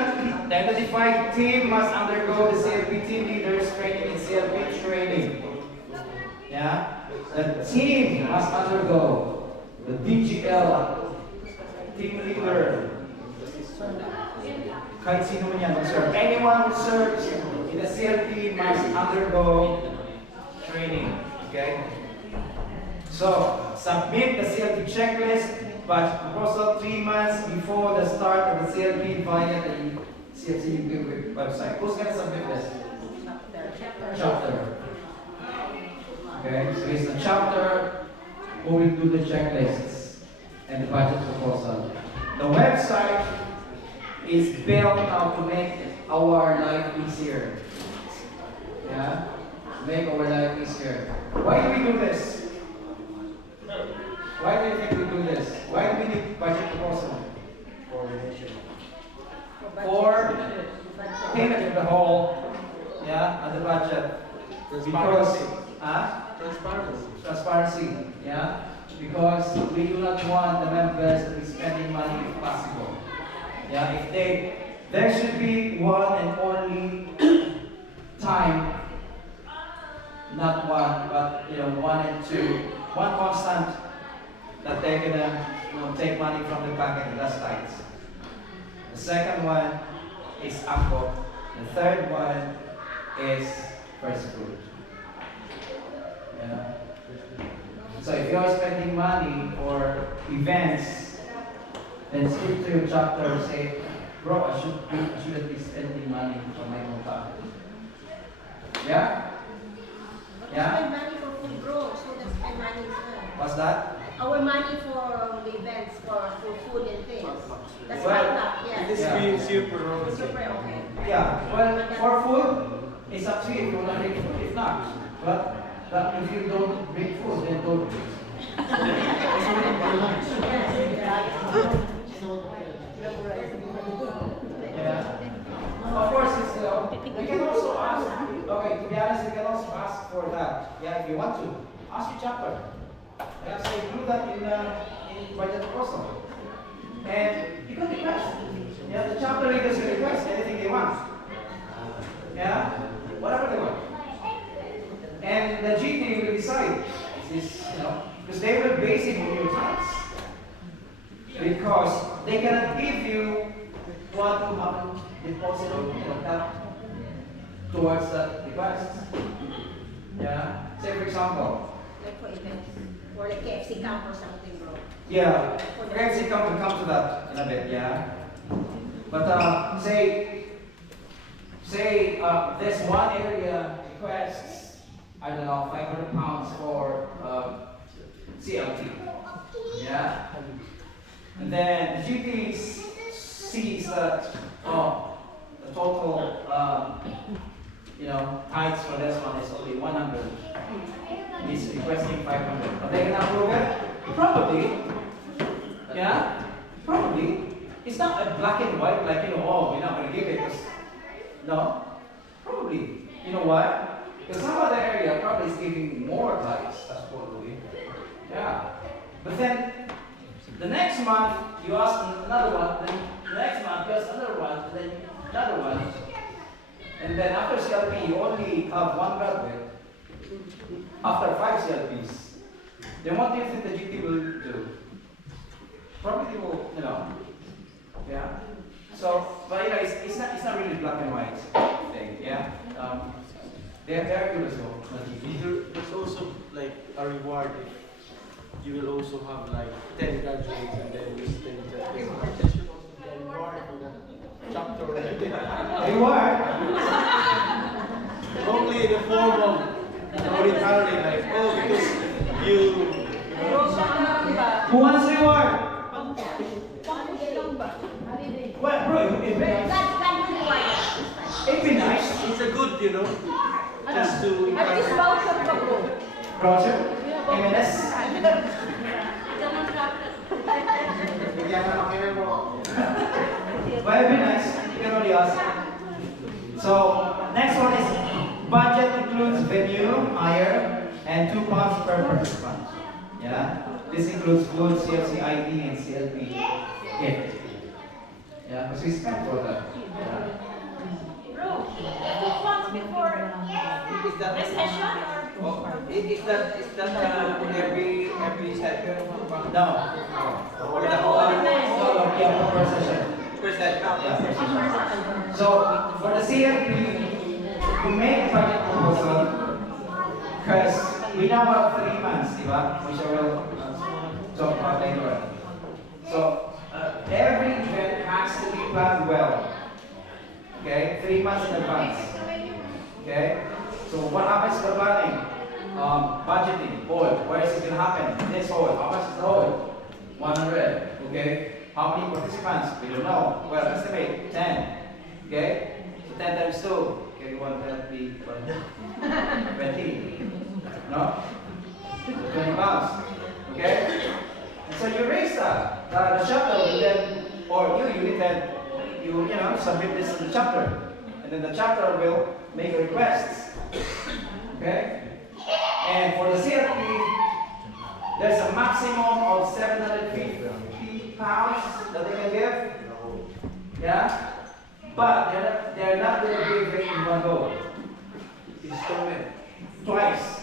the identified team must undergo the CLP team leaders training in CLP training. Yeah. The team must undergo the DGL team leader. Kahit sino man yan mag-serve. Anyone who serves in the CLP must undergo training. Okay? So, submit the CLP checklist, but proposal 3 months before the start of the CLP via the CLC website. Who's going to submit this? Chapter. Okay, so it's a chapter who will do the checklists and the budget proposal. The website is built now to make our life easier. Yeah? Make our life easier. Why do we do this? Why do you think we do this? Why do we need budget proposal? For payment of the whole, yeah, and the budget. Because, transparency, yeah? Because we do not want the members to be spending money if possible. Yeah, there should be one and only time, not one, but 1 and 2, one constant that they're gonna take money from the packet, and that's tithes. The second one is AMCO. The third one is first fruit. Yeah. So if you are spending money for events, then speak to your chapter and say, bro, I shouldn't be spending money from my own pocket. Yeah? Yeah? Spend money for food, bro. So that's spend money as well. What's that? Our money for the events, for food and things. That's Well, right now, It is yes. super Super okay. Yeah, well, for food, It's up to you if you want to bring food, if not. But if you don't bring food, then don't bring. Yeah. Of course, it's, we can also ask, okay, to be honest, we can also ask for that. Yeah, if you want to. Ask your chapter. Yeah, so include that in budget proposal. And you can request. Yeah, the chapter leaders can request anything they want. Yeah, whatever they want. And the GT will decide. This, because they will base it on your tax. Because they cannot give you what will happen deposit towards that request. Yeah. Say for example. Like for events, or like KFC camp or something, bro. Yeah. KFC camp will come to that in a bit. Yeah. But say there's one area requests, I don't know, £500 for CLT. Yeah. And then the GP sees that the total tithes for this one is only 100. He's requesting 500. Are they gonna approve it? Probably. Yeah. Probably. It's not a black and white like we're not gonna give it. No. Probably. You know why? Because some other area probably is giving more tithes, supposedly. Yeah. But then the next month you ask another one, then the next month you ask another one, and then another one. And then after CLP you only have one graduate. After 5 CLPs. Then what do you think the GT will do? Probably will, yeah. So, but it's not really black and white thing, yeah. They're good as well. There's also like a reward if you will also have like 10 graduates and then you spend the reward for the chapter. Reward? Only in the form of monetary, like, because you. Who wants reward? Well, bro, it'd be nice. It's a good, just to At least voucher ka, bro. Roger? M&S? Well, it'd be nice. You can only ask. So, next one is budget includes venue, hire, and £2 per participant. Yeah? This includes food, CLC ID, and CLP gift. Yeah, because we spent for that. Yeah. Bro, 2 months before the session or Is that every session? No. Or the whole Yeah, per session. first session? Yeah. So, for the CLP, we make a budget proposal because we now have 3 months, diba? Which I will talk about later. So, every event has to be planned well. Okay? 3 months in advance. Okay? So, what happens to the planning? Budgeting, hold. Where is it going to happen? This hold. How much is the hold? 100. Okay? How many participants? We don't know. Well, estimate 10. Okay? So 10 times 2. Okay, 120. 20. No? 20 pounds. Okay? And so you raise that. The chapter will then, or you then, submit this to the chapter. And then the chapter will make requests. Okay? And for the CLP, there's a maximum of 750 pounds that they can give. Yeah? But they're not going to give it in one go. Installment. Twice.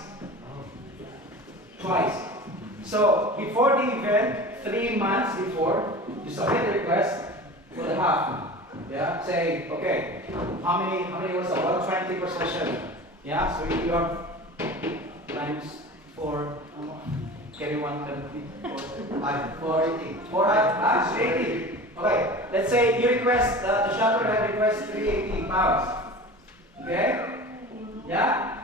So before the event, 3 months before, you submit the request for the half. Yeah? Say, okay, how many was that? 120 per session. Yeah? So you have times 4. Carry 120. 480. 480. Okay, let's say you request, the shopper had request 380 pounds. Okay? Yeah?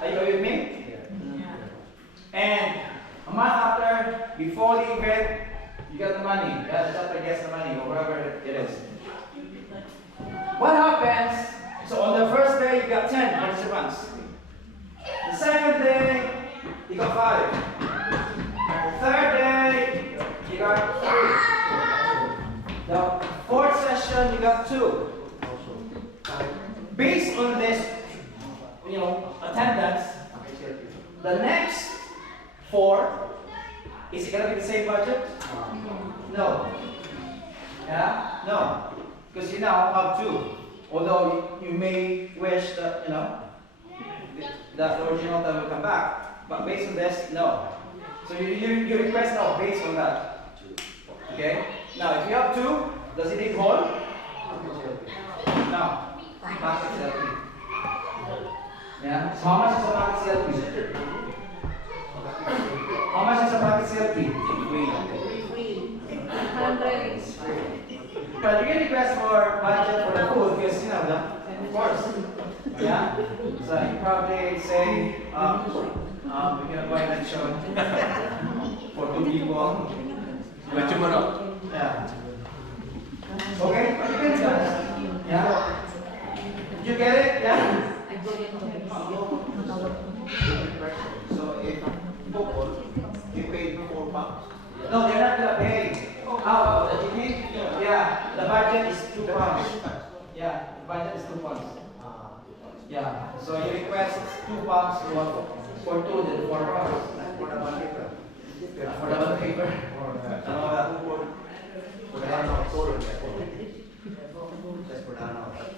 Are you with me? Yeah. And a month after, before the event, you get the money. Yeah, the shopper gets the money, or whatever it is. What happens? So on the first day, you got based on this, attendance, the next 4, is it gonna be the same budget? No. Yeah? No. Because you now have 2. Although you may wish that, the original time will come back. But based on this, no. So you request now based on that. Okay? Now, if you have 2, does it need whole? No. Market CLP. Yeah? So how much is a market CLP? How much is a market CLP? 100. But you can request for budget for the food because of course. Yeah? So you probably say, we're gonna buy that show for 2 people. Yeah. Okay? But you can do that. Yeah? Did you get it? Yeah? So if you paid £4. No, they're not gonna pay. How? The GP? Yeah, the budget is £2. Yeah, the budget is £2. Yeah, so you request £2 for 2, then £4. For the one paper. For the one paper.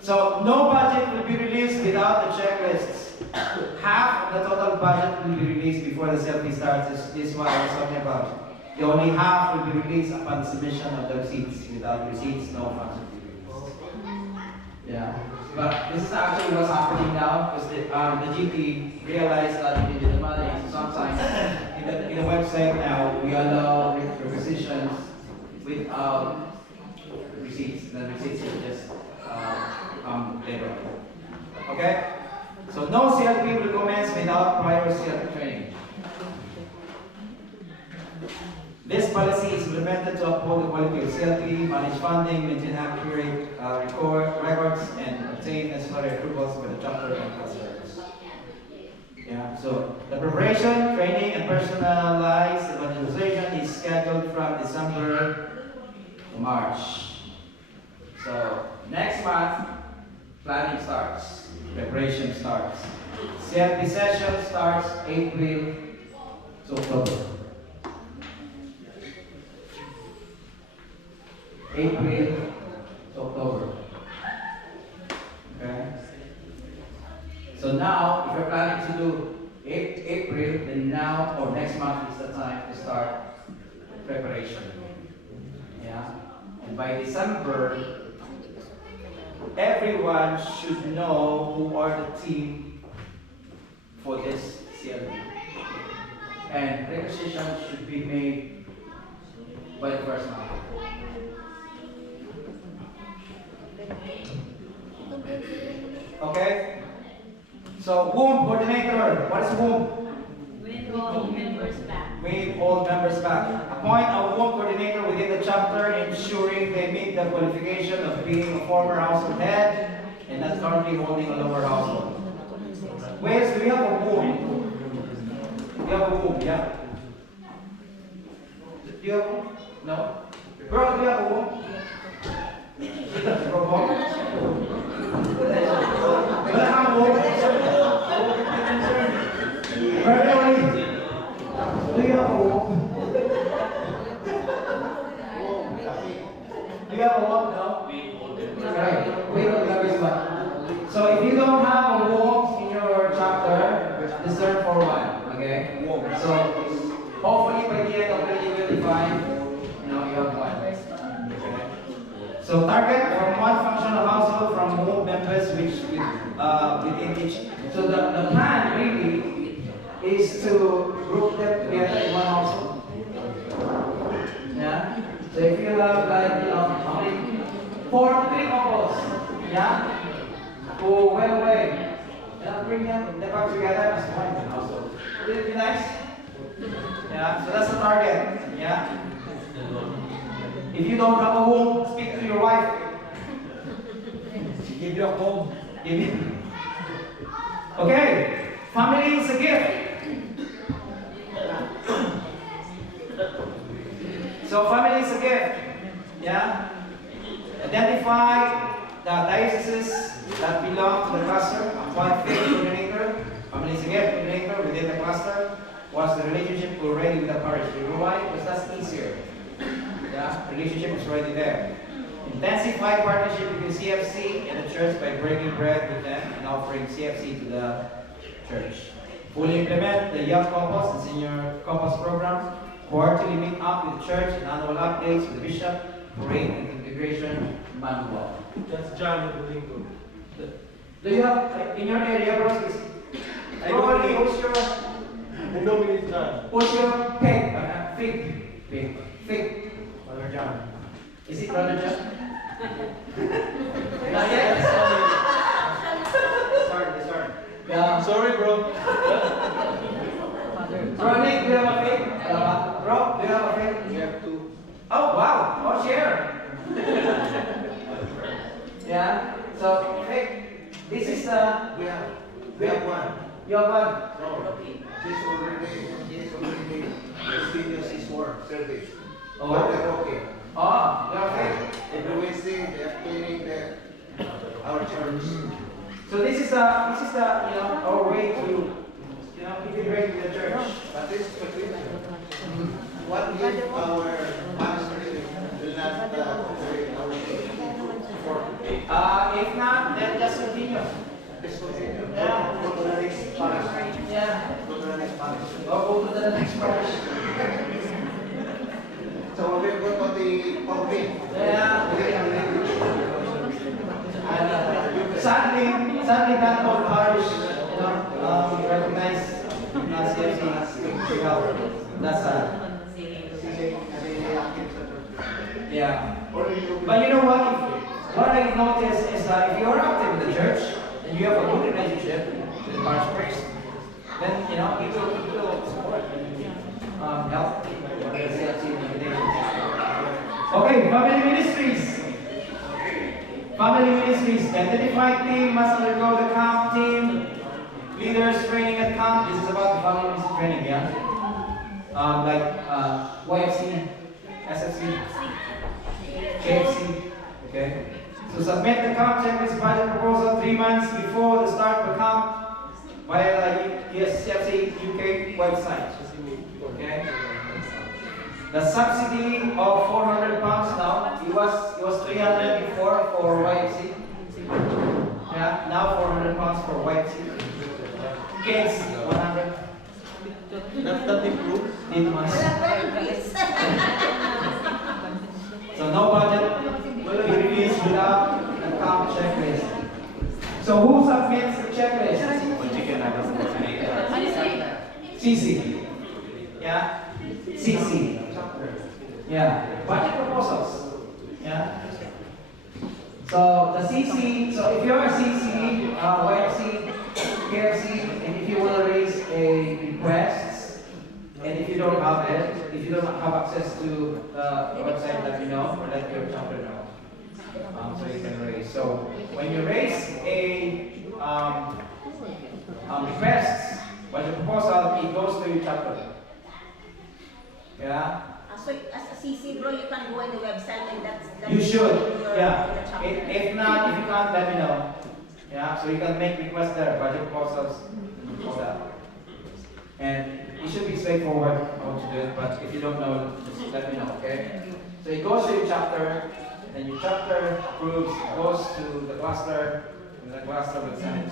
So no budget will be released without the checklists. Half of the total budget will be released before the CLP starts. This is what I was talking about. The only half will be released upon the submission of the receipts. Without receipts, no funds will be released. Yeah. But this is actually what's happening now because the GP realized that we did the money. So sometimes in the website now we allow requisitions without receipts. The receipts will just come later. Okay? So no CLP will commence without prior CLP training. This policy is implemented to uphold the quality of CLP, manage funding, maintain accurate records, and obtain necessary approvals for the chapter and class service. Yeah, so the preparation, training, and personalized evangelization is scheduled from December to March. So next month, planning starts, preparation starts. CLP session starts April to October. April to October. Okay? So now, if you're planning to do April, then now or next month is the time to start preparation. Yeah? And by December, everyone should know who are the team for this CLB. And requisition should be made by the first month. Okay? So, womb coordinator. What is womb? With all members back. With all members back. Appoint a womb coordinator within the chapter, ensuring they meet the qualification of being a former household head and not currently holding a lower household. Wait, do we have a womb? We have a womb, yeah. Do you have a womb? No? Girl, do you have a womb? Go home. Do you have a womb? Do you have a womb? No? Right. We don't have this one. So if you don't have a womb in your chapter, discern for one. Okay? So hopefully by the end of 2025, you have one. So target from one functional household from womb members within each. So the plan really is to group them together in one household. Yeah. So if you have how many? 3 couples, yeah, who went away, bring them back together as one household. Would it be nice? Yeah. So that's the target. Yeah. If you don't have a home, speak to your wife. She give you a home. Give it. Okay. Family is a gift. So family is a gift. Yeah. Identify the dioceses that belong to the cluster, one faith coordinator, family secret coordinator within the cluster, was the relationship already with the parish. You know why? Because that's easier. Yeah, relationship is already there. Intensify partnership between CFC and the church by breaking bread with them and offering CFC to the church. Fully implement the young couples and senior couples program. Quarterly meet up with the church and annual updates with the bishop, parade and integration manual. That's John Domingo. Do you have in your area, bros? I don't Probably know. what's your The nominee is John. fig? Brother John. Is it Brother John? Not yet. Sorry. Yeah. Sorry, bro. Bro, Nick, do you have a fig? Bro, do you have a fig? We have two. Oh wow! Oh, share. Yeah. So, fig. This is the. We have one. You have one. No. He's already continuous his work, service. Oh. But they're okay. Oh, you have fig. Every Wednesday they are cleaning our church. So this is the our way to integrate with the church. But this is Patricia. What if our pastor will not operate our church? If not, then just continue. Let's continue. Yeah. Go to the next parish. Yeah. Go to the next parish. Or go to the next parish. So we'll go to the public. Yeah. Sadly, that whole parish, recognize CFC. That's sad. Yeah. But you know what? What I noticed is that if you're active in the church and you have a good relationship with the parish priest, then it will support and help the CFC invitations. Okay, family ministries. Family ministries. Identified team must undergo the camp team. Leaders training at camp. This is about the family ministry training, yeah? YFC, SFC, KFC. Okay. So submit the camp checklist budget proposal 3 months before the start of the camp via the CFC UK website. Okay. The subsidy of £400 now, it was 300 before for YFC. Yeah, now £400 for YFC. Kids, 100. That improved. Need months. So no budget will be released without a camp checklist. So who submits the checklist? CC. Yeah? CC. Yeah. Budget proposals. Yeah. So the CC, so if you're a CC, YFC, KFC, and if you want to raise a request, and if you don't have it, if you don't have access to the website, let me know, or let your chapter know. So you can raise. So when you raise a request, budget proposal, it goes to your chapter. Yeah. So as a CC, bro, you can go on the website and that's You should, your yeah. chapter. If not, if you can't, let me know. Yeah, so you can make requests there, budget proposals, all that. And it should be straightforward how to do it, but if you don't know, just let me know, okay? So it goes to your chapter, and your chapter approves, goes to the cluster, and the cluster will send it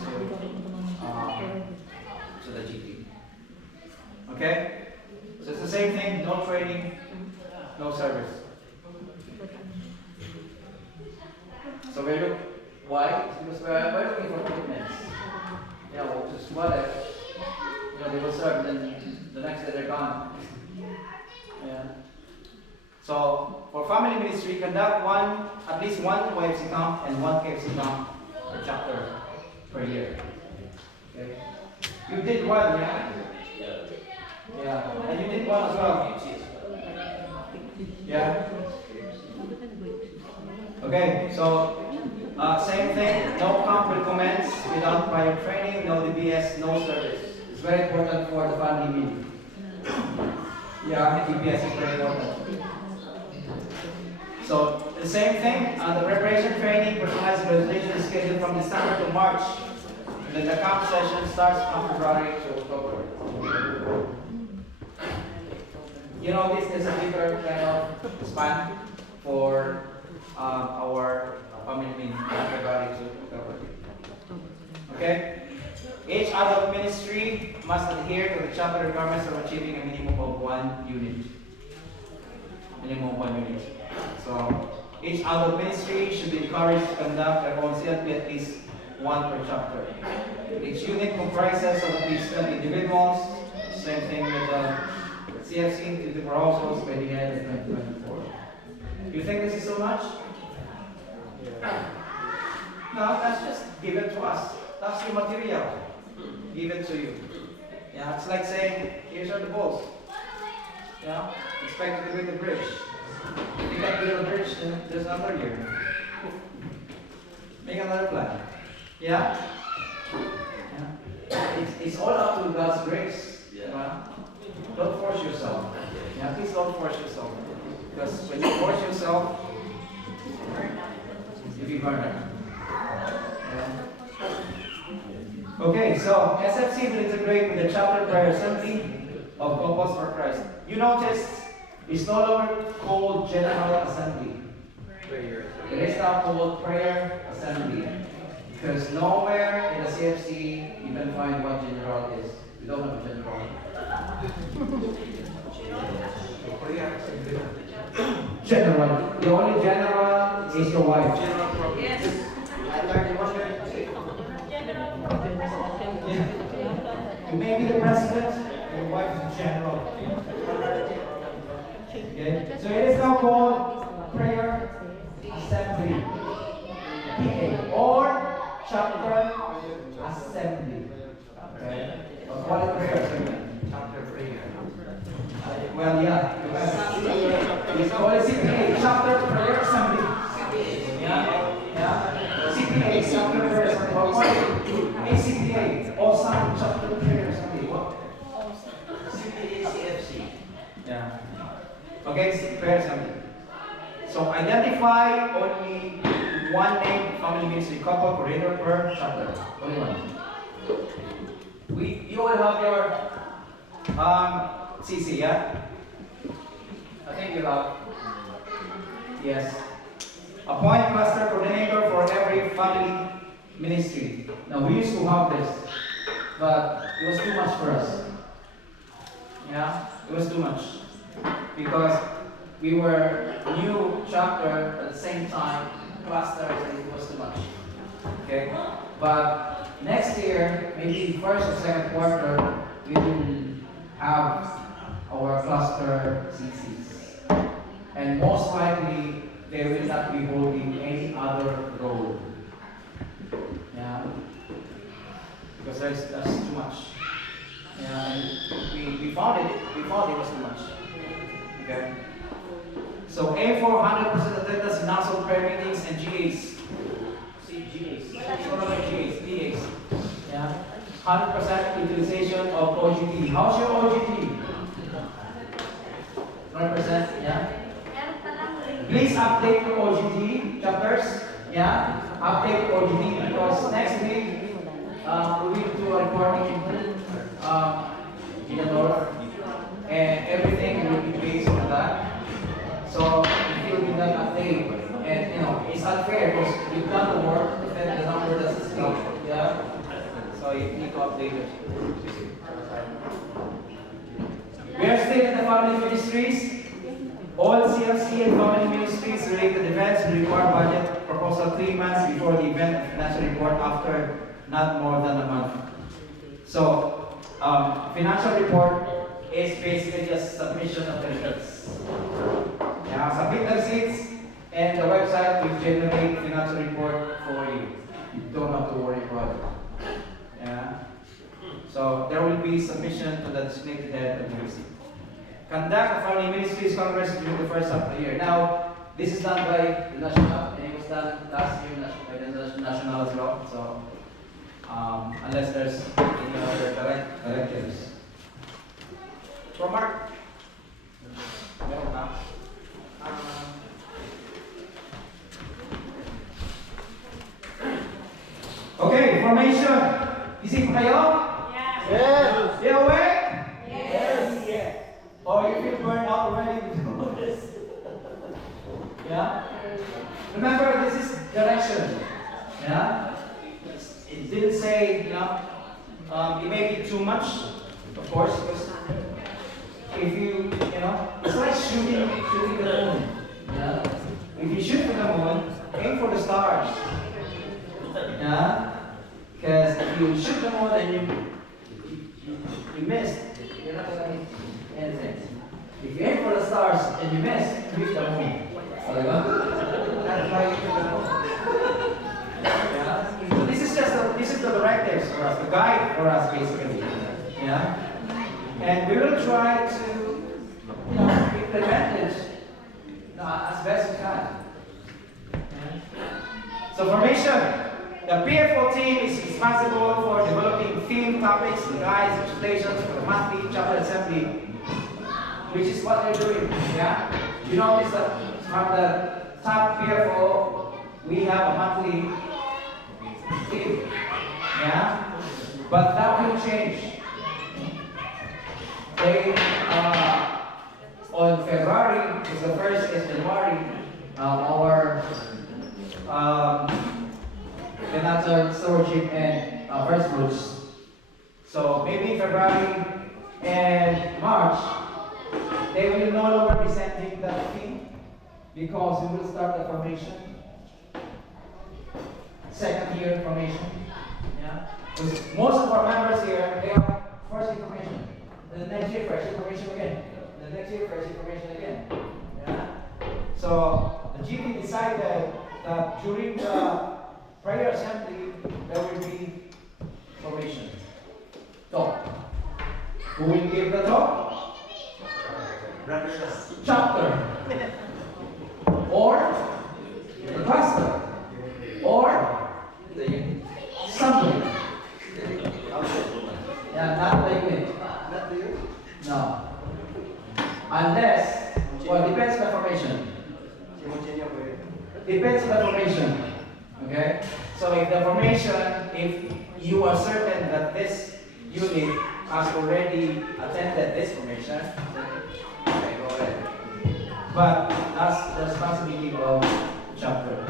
to the GT. Okay? So it's the same thing, no training, no service. So we look, why? It's because we're looking for commitments. Yeah, well, just what if, they will serve, then the next day they're gone. Yeah. So, for family ministry, conduct at least one YFC camp and one KFC camp per chapter per year. Okay. You did one, yeah? Yeah. And you did one as well. Yeah. Okay, so same thing, no camp will commence without prior training, no DBS, no service. It's very important for the family meeting. Yeah, DBS is very important. So The same thing, the preparation training, personalized presentation is scheduled from December to March. And then the camp session starts from February to October. You know, this is a bigger kind of span for our family meeting from February to October. Okay? Each adult ministry must adhere to the chapter requirements of achieving a minimum of 1 unit. Minimum of 1 unit. So, each adult ministry should be encouraged to conduct a CLP at least 1 per chapter. Each unit comprises of at least 20 individuals. Same thing with the CFC, 24 households by the end of 2024. You think this is so much? No, that's just give it to us. That's the material. Give it to you. Yeah, it's like saying, here's are the balls. Yeah, expect to build the bridge. If you can't build a bridge, then there's another year. Make another plan. Yeah? It's all up to God's grace. Yeah. Don't force yourself. Yeah, please don't force yourself. Because when you force yourself, you'll be burned out. Yeah. Okay, so SFC will integrate with the chapter prayer assembly of Couples for Christ. You notice it's no longer called General Assembly. It is now called Prayer Assembly. Because nowhere in the CFC you can find what general is. We don't have a general. General. The only general is your wife. Yes. You may be the president, your wife is the general. Okay? So it is now called Prayer Assembly. PA. Or Chapter Assembly. Okay? But what is prayer assembly? Chapter prayer. Well, yeah. It's called CPA. Chapter Prayer Assembly. Yeah? Yeah? CPA, Chapter Prayer Assembly. What is ACPA? Awesome Chapter Prayer Assembly. What? CPA, CFC. Yeah. Okay, prayer assembly. So identify only one name, family ministry, couple, coordinator per chapter. Only one. You will have your CC, yeah? I think you have. Yes. Appoint pastor coordinator for every family ministry. Now we used to have this, but it was too much for us. Yeah, it was too much. Because we were new chapter at the same time, clusters, and it was too much. Okay? But next year, maybe first or second quarter, we will have our cluster CCs. And most likely, they will not be holding any other role. Yeah? Because that's too much. Yeah, and we found it was too much. Okay? So aim for 100% attendance in national prayer meetings and GAs. See, GAs. GAs, DAs. Yeah. 100% utilization of OGT. How's your OGT? 100%, yeah? Please update your OGT chapters. Yeah? Update OGT because next week we will do a reporting in the north. And everything will be based on that. So if you do not update, and it's unfair because you've done the work, then the number doesn't stop. Yeah? So you need to update it. We are still in the family ministries. All CFC and family ministries related events will require budget proposal 3 months before the event and financial report after not more than a month. So financial report is basically just submission of the receipts. Yeah, submit the receipts and the website will generate financial report for you. You don't have to worry about it. Yeah. So there will be submission to the designated head of the receipt. Conduct a family ministries congress during the first half of the year. Now, this is done by the national, and it was done last year by the national as well. So unless there's any other directives. For Mark, formation. Isip kayo? Yes! You awake? Yes! Or you feel burned out already with all this? Yeah? Remember, this is direction. Yeah? It didn't say, it may be too much, of course, because if it's like shooting the moon. Yeah? If you shoot for the moon, aim for the stars. Yeah? Because if you shoot the moon and you miss, you're not gonna hit anything. If you aim for the stars and you miss, you hit the moon. That's why you hit the moon. Yeah? So this is the directives for us, the guide for us basically. Yeah? And we will try to implement it as best we can. Yeah? So formation. The PFO team is responsible for developing theme topics, guides, explanations for the monthly chapter assembly, which is what they're doing. Yeah? You notice that from the top PFO, we have a monthly theme. Yeah? But that will change. They, on February, because the first is January, our another stewardship and first fruits. So maybe February and March, they will no longer be sending the theme because we will start the formation. Second year formation. Yeah? Because most of our members here, they are first information. The next year, first information again. The next year, first information again. Yeah? So the GP decided that during the prayer assembly, there will be formation. Talk. Who will give the talk? Chapter. Or the pastor. Or somebody. Yeah, not the unit. Not you? No. Unless, well, depends on the formation. Depends on the formation. Okay? So if the formation, if you are certain that this unit has already attended this formation, then okay, go ahead. But that's the responsibility of the chapter.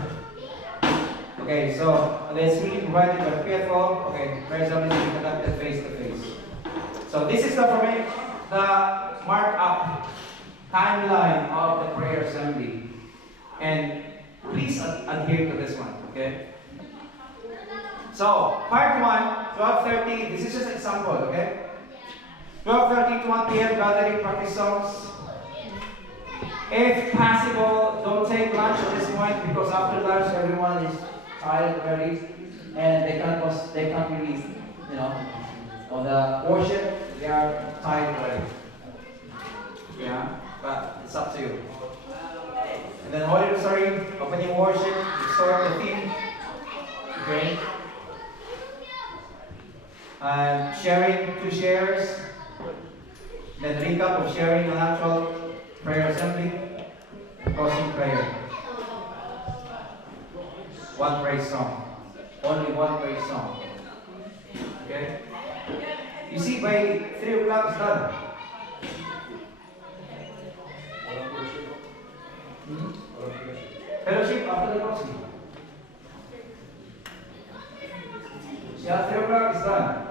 Okay, so let's really provide it by PFO. Okay, prayer service will be conducted face to face. So this is the mark-up timeline of the prayer assembly. And please adhere to this one, okay? So, part 1, 12:30, this is just an example, okay? 12:30 to 1 p.m. gathering practice songs. If possible, don't take lunch at this point because after lunch everyone is tired already and they can't really, on the worship, they are tired already. Yeah, but it's up to you. And then Holy Rosary, opening worship, restore the theme. Okay. And sharing 2 shares. Then recap of sharing an actual prayer assembly. Closing prayer. 1 praise song. Only 1 praise song. Okay? You see, by 3 o'clock it's done. Fellowship after the closing. Yeah, 3 o'clock is done.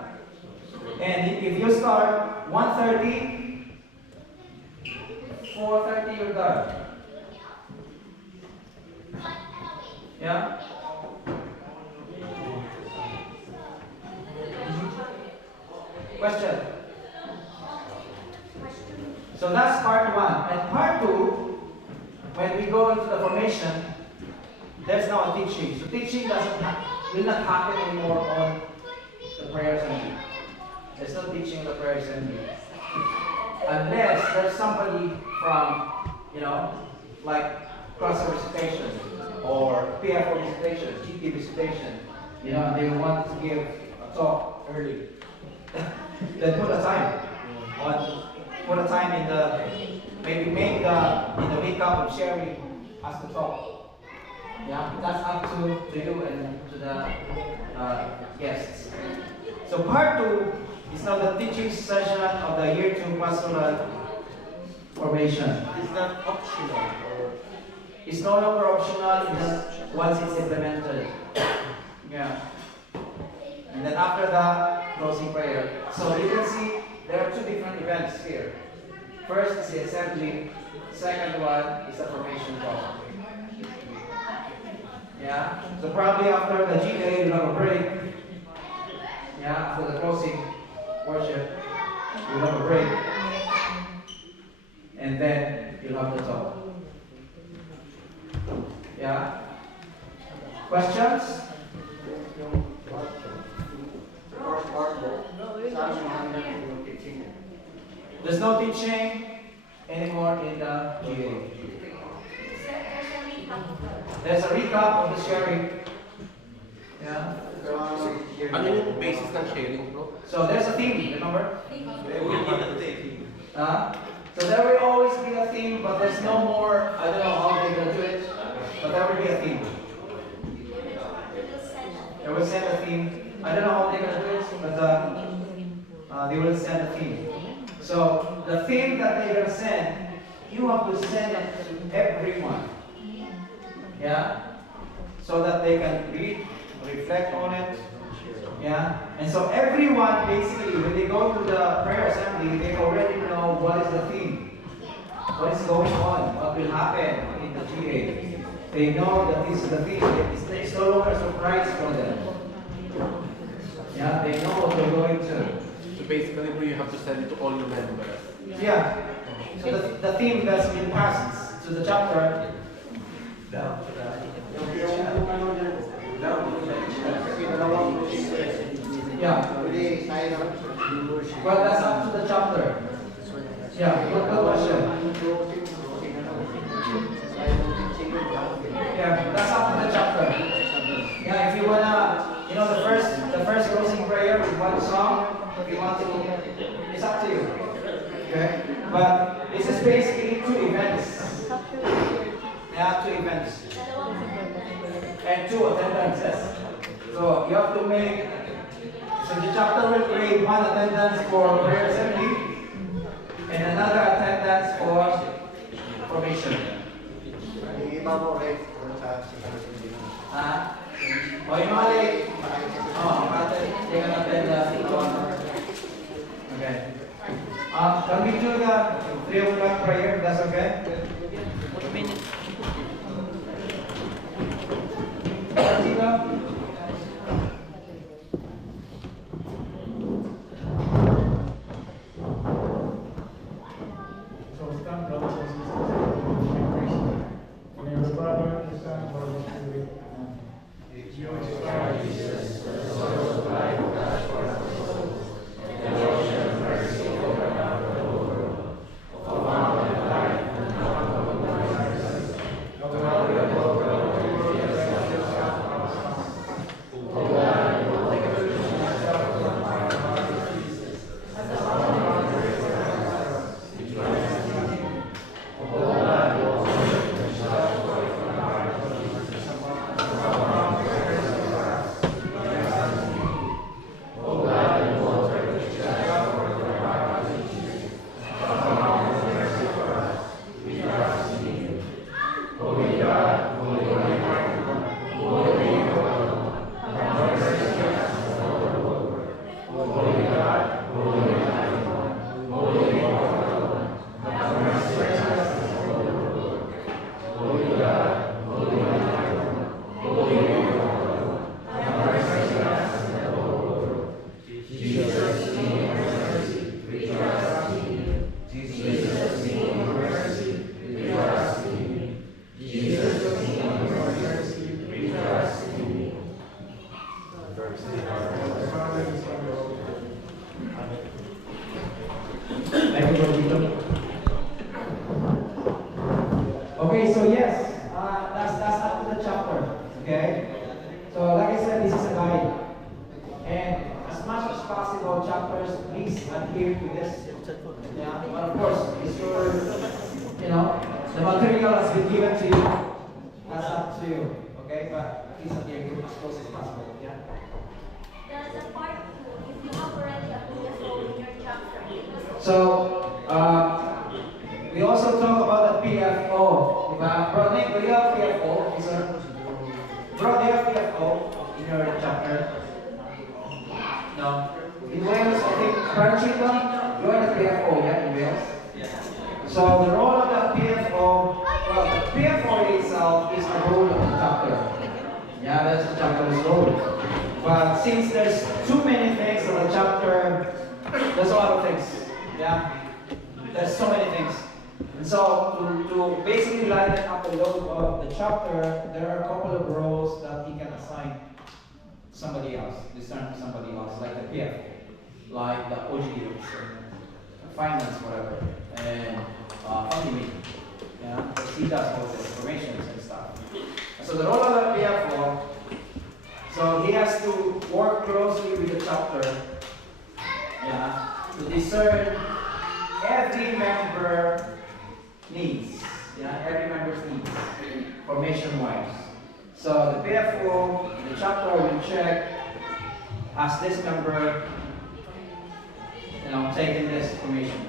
And if you start 1:30, 4:30 you're done. Yeah? Question? So that's part 1. And part 2, when we go into the formation, there's now a teaching. So teaching will not happen anymore on the prayer assembly. There's no teaching on the prayer assembly. Unless there's somebody from, like cross recitation or PFO recitation, GT recitation, they want to give a talk early. Then put a time. Put a time in the, maybe make in the wake up of sharing as the talk. Yeah, that's up to you and to the guests. So part 2 is now the teaching session of the year 2 pastoral formation. Is that optional or It's no longer optional once it's implemented. Yeah. And then after the closing prayer. So you can see there are 2 different events here. First is the assembly. Second one is the formation call. Yeah. So probably after the GA you'll have a break. Yeah. After the closing worship, you'll have a break. And then you'll have the talk. Yeah. Questions? There's no teaching anymore in the GA. There's a recap of the sharing. Yeah. ano yung basis ng sharing, bro? So there's a theme, remember? There will be a thing. So there will always be a theme, but there's no more, I don't know how they're going to do it, but there will be a theme. They will send a theme. I don't know how they're going to do it, but they will send a theme. So the theme that they're going to send, you have to send it to everyone. Yeah? So that they can read, reflect on it. Yeah? And so everyone, basically, when they go to the prayer assembly, they already know what is the theme. What is going on, what will happen in the GA. They know that this is the theme. It's no longer a surprise for them. Yeah, they know what they're going to. So basically, bro, you have to send it to all your members. Yeah. So the theme that's been passed to the chapter. Down to the... Yeah. Well, that's up to the chapter. Yeah, good question. Yeah, that's up to the chapter. Yeah, if you wanna, the first closing prayer with one song, if you want to, it's up to you. Okay? But this is basically 2 events. Yeah, 2 events. And 2 attendances. So you have to make, so the chapter will create 1 attendance for prayer assembly and another attendance for formation. O yung mga late, they can attend okay. Can we do the 3 o'clock prayer? That's okay? Okay, so yes, that's up to the chapter. Okay, so like I said, this is a guide, and as much as possible, chapters, please adhere to this. Yeah, but of course, be sure the material has been given to you. That's up to you. as close as possible. Yeah. The part two, if you have already a PFO in your chapter, So, we also talk about the PFO. Bro, Nick, do you have PFO? Bro, do you have PFO in your chapter? No. In Wales, I think, Franchita, you are the PFO, yeah, in Wales? So, the role of the PFO, well, the PFO itself is the role of the chapter. Yeah, that's the chapter's role. But since there's too many things in the chapter, there's a lot of things. Yeah, there's so many things. And so to basically lighten up the load of the chapter, there are a couple of roles that he can assign somebody else, discern somebody else, like the PF, like the OG, finance, whatever, and funding. Yeah, because he does all the information and stuff. So the role of the PFO, so he has to work closely with the chapter, yeah, to discern every member needs, yeah, every member's needs, formation-wise. So the PFO, the chapter will check, has this member, taken this information?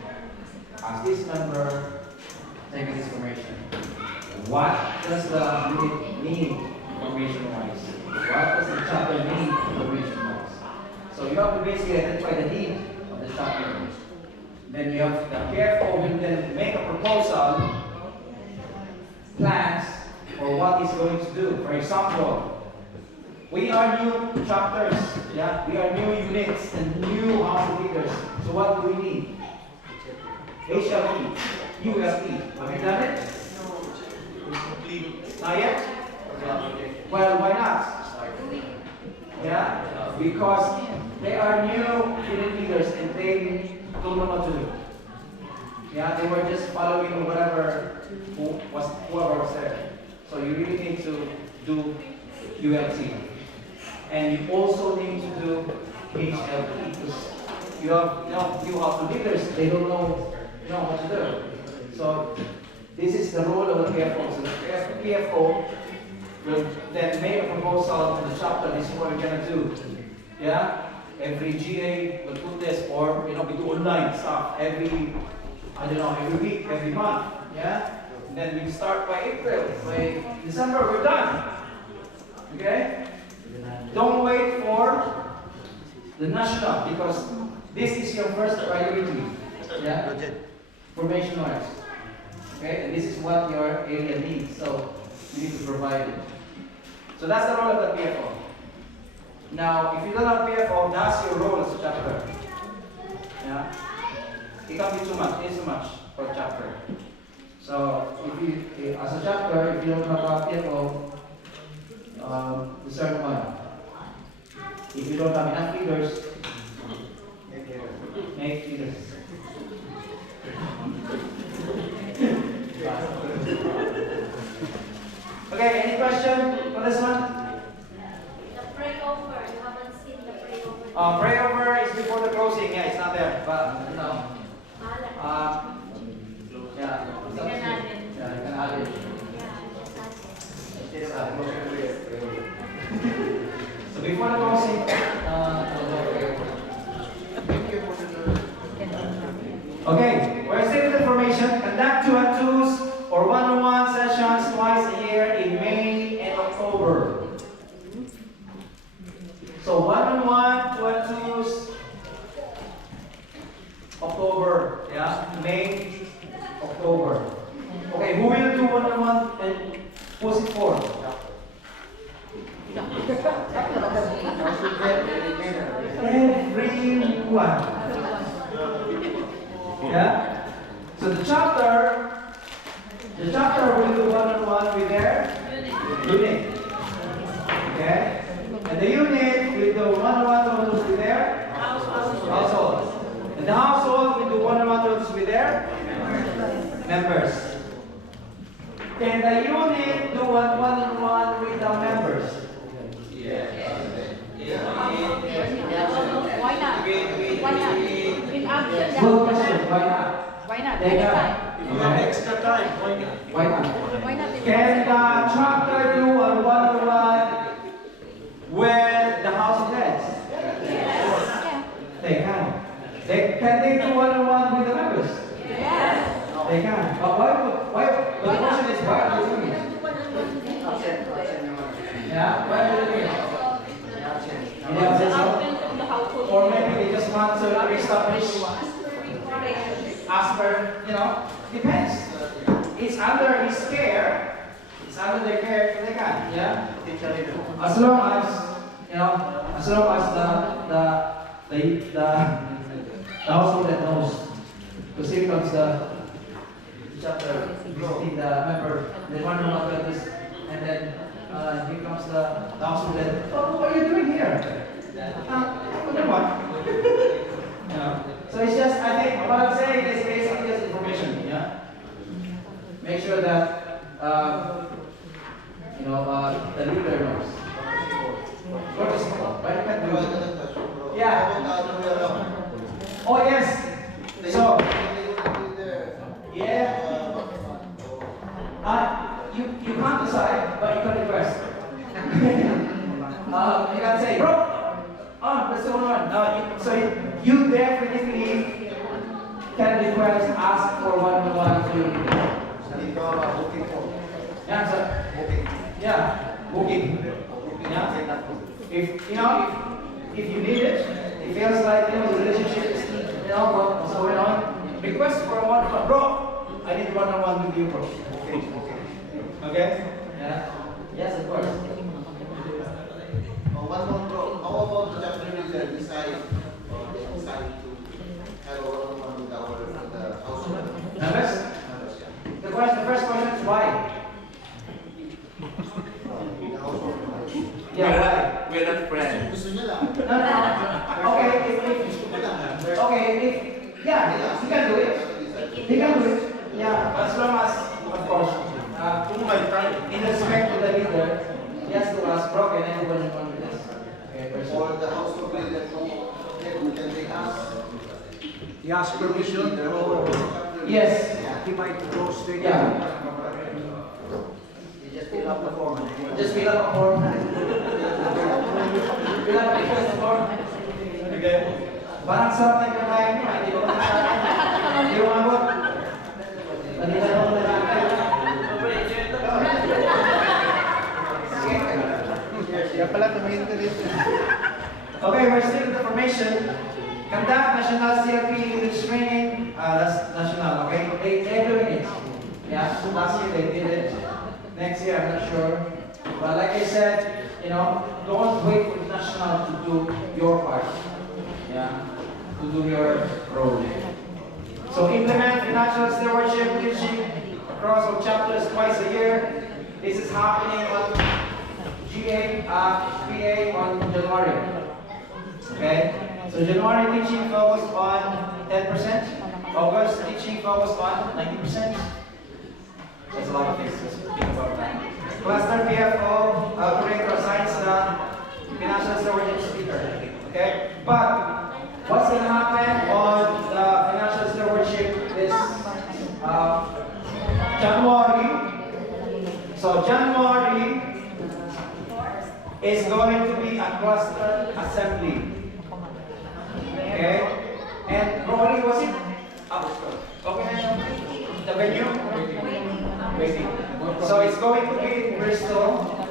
Has this member taken this information? What does the unit need information-wise? What does the chapter need information-wise? So you have to basically identify the need of the chapter. Then you have the PFO will then make a proposal, plans for what he's going to do. For example, we are new chapters, yeah, we are new units and new house leaders. So what do we need? HLP, ULP. Have you done it? Not yet? Well, why not? Yeah, because they are new unit leaders and they don't know what to do. Yeah, they were just following whoever was there. So you really need to do ULT. And you also need to do HLP because you have new house leaders, they don't know what to do. So this is the role of the PFO. So the PFO will then make a proposal to the chapter, this is what we're gonna do. Yeah? Every GA will do this, or we do online stuff every week, every month. Yeah? And then we start by April. By December, we're done. Okay? Don't wait for the national because this is your first priority. Yeah? Formation wise. Okay? And this is what your area needs. So you need to provide it. So that's the role of the PFO. Now, if you don't have PFO, that's your role as a chapter. Yeah? It can be too much, it is too much for a chapter. So, as a chapter, if you don't have a PFO, discern one. If you don't have enough leaders, make leaders. Okay, any question for this one? the pray over, you haven't seen the pray over. Pray over is before the closing. Yeah, it's not there. But, yeah. Tingnan natin. Yeah, you can add it. So before the closing, okay, we're still in the formation. Conduct 2-on-2s or 1-on-1 sessions twice a year in May and October. So 1-on-1, 2-on-2s, October, yeah, May, October. Okay, who will do 1-on-1 and who's it for? Everyone. Yeah? So the chapter will do 1-on-1 with their unit. Okay? And the unit will do 1-on-1 with their household. And the household will do 1-on-1 with their members. Can the unit do 1-on-1 with the members? Why not? Why not? In action, Good question. Why not? Why not? They got- Anytime. If you have extra time, why not? Why not? Why not? Can the chapter do a 1-on-1 with the house of heads? They can. Can they do one-on-one with the members? They can. But why, the question is, why are they doing it? Yeah, why are they doing it? In the absence of? Or maybe they just want to establish as per, depends. It's under his care. It's under their care, so they can, yeah? As long as, the household that knows. Because here comes the chapter, visiting the member, the one who knows this, and then here comes the household that, oh, what are you doing here? What? So it's just, I think, what I'm saying is basically just information, yeah? Make sure that, the leader knows. What is it? Why you can't do it? Yeah. Oh, yes. So, yeah. You can't decide, but you can request. You can say, bro, what's going on? So you definitely can request, ask for one-on-one to yeah, sir. Yeah, booking. Yeah. If you need it, it feels like the relationship is what's going on. Request for a one-on-one, bro. I need one-on-one with you, bro. Okay. Yeah. Yes, of course. One more, bro. How about the chapter leader decide to have a one-on-one with the household? Members? The first question is why? Yeah, why? We're not friends. Gusto niya lang. No. Okay, yeah, he can do it. He can do it. Yeah, as long as, of course, in respect to the leader, he has to ask, bro, can I do one-on-one with this? Okay, Or the household leader, can they ask? He asked permission. Yes. He might go straight. Yeah. You just fill up the form. Just fill up a form. Fill up a request form. Okay. Parang sarap na yung kakain mo, hindi ko masasabi. Hindi ko mabot. Hindi na ako nalakay. Kaya pala tumingin ka dito. Okay, we're still in the formation. Conduct national CLP English training. That's national, okay? They're doing it. Yeah, last year they did it. Next year, I'm not sure. But like I said, don't wait for national to do your part. Yeah, to do your role. So implement financial stewardship teaching across all chapters twice a year. This is happening on PA on January. Okay? So January teaching focused on 10%. August teaching focused on 90%. There's a lot of things to think about that. Cluster PFO, coordinator assigns the financial stewardship speaker. Okay? But what's going to happen on the financial stewardship this January? So January is going to be a cluster assembly. Okay? And probably was it? Okay. The venue? Waiting. So it's going to be in Bristol,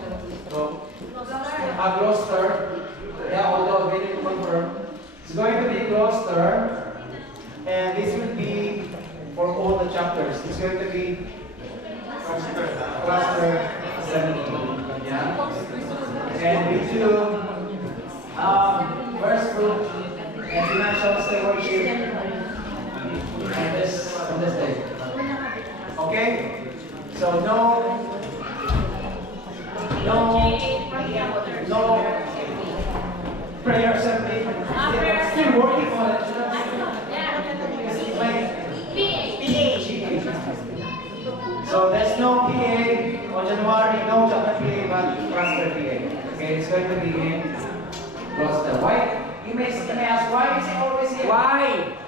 Gloucester. Yeah, although we need to confirm. It's going to be Gloucester, and this will be for all the chapters. It's going to be cluster 17. Yeah. And we do first group and financial stewardship on this day. Okay? So no prayer assembly. Still working on it. So there's no PA on January, no chapter PA, but cluster PA. Okay, it's going to be in cluster. Why? You may ask, why is it always here? Why?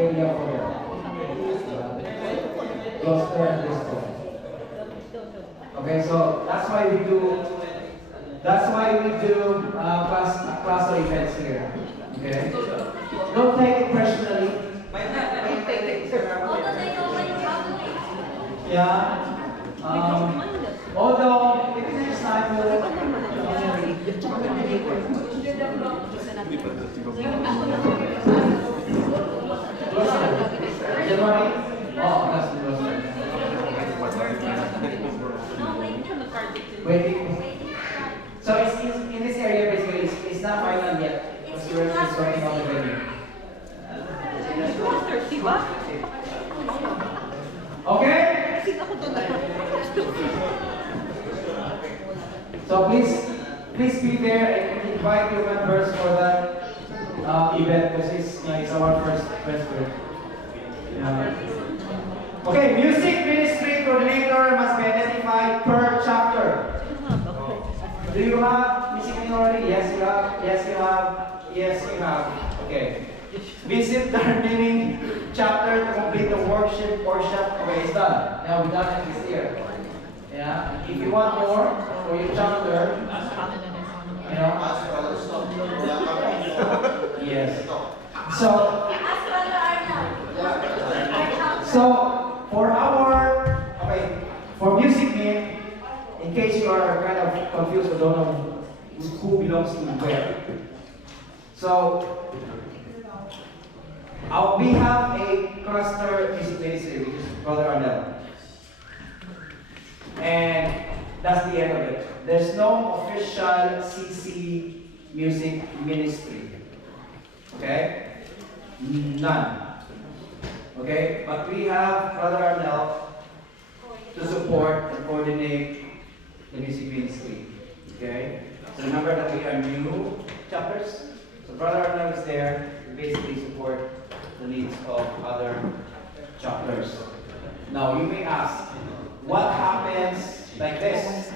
area for them. Gloucester and Bristol. Okay, so that's why we do cluster events here. Okay? Don't take it personally. Yeah. Although if it is time January? Oh, that's the waiting. So it's in this area basically, it's not final yet. Because we're just working on the venue. Okay? So please be there and invite your members for that event because it's our first group. Yeah. Okay, music ministry coordinator must be identified per chapter. Do you have music ministry already? Yes, you have. Yes, you have. Yes, you have. Okay. Visit the remaining chapter to complete the worship. Okay, it's done. Now we're done it this year. Yeah. If you want more for your chapter, you know. Yes. So for music meet, in case you are kind of confused or don't know who belongs to where. So we have a cluster music ministry, which is Brother Arnell. And that's the end of it. There's no official CC music ministry. Okay? None. Okay? But we have Brother Arnell to support and coordinate the music ministry. Okay? So remember that we are new chapters. So Brother Arnell is there to basically support the needs of other chapters. Now you may ask, what happens like this?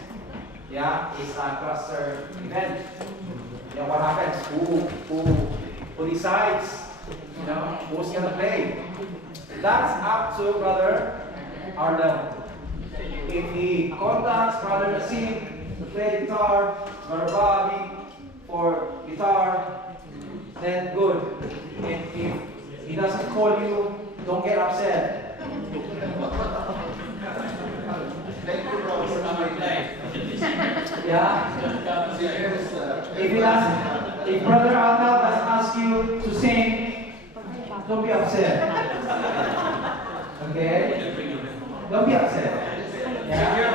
Yeah, it's a cluster event. You know what happens? Who decides? You know, who's gonna play? That's up to Brother Arnell. If he contacts Brother Nassim to play guitar, Brother Bobby for guitar, then good. If he doesn't call you, don't get upset. Yeah? If Brother Arnell doesn't ask you to sing, don't be upset. Okay? Don't be upset. Yeah?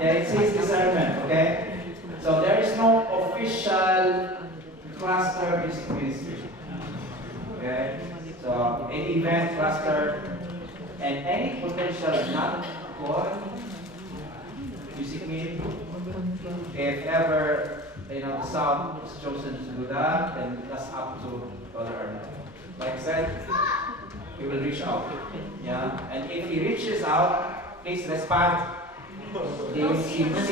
It's his discernment, okay? So there is no official cluster music ministry. Okay? So any event cluster and any potential non-core music meet, if ever the South is chosen to do that, then that's up to Brother Arnell. Like I said, he will reach out. Yeah? And if he reaches out, please respond. They will see please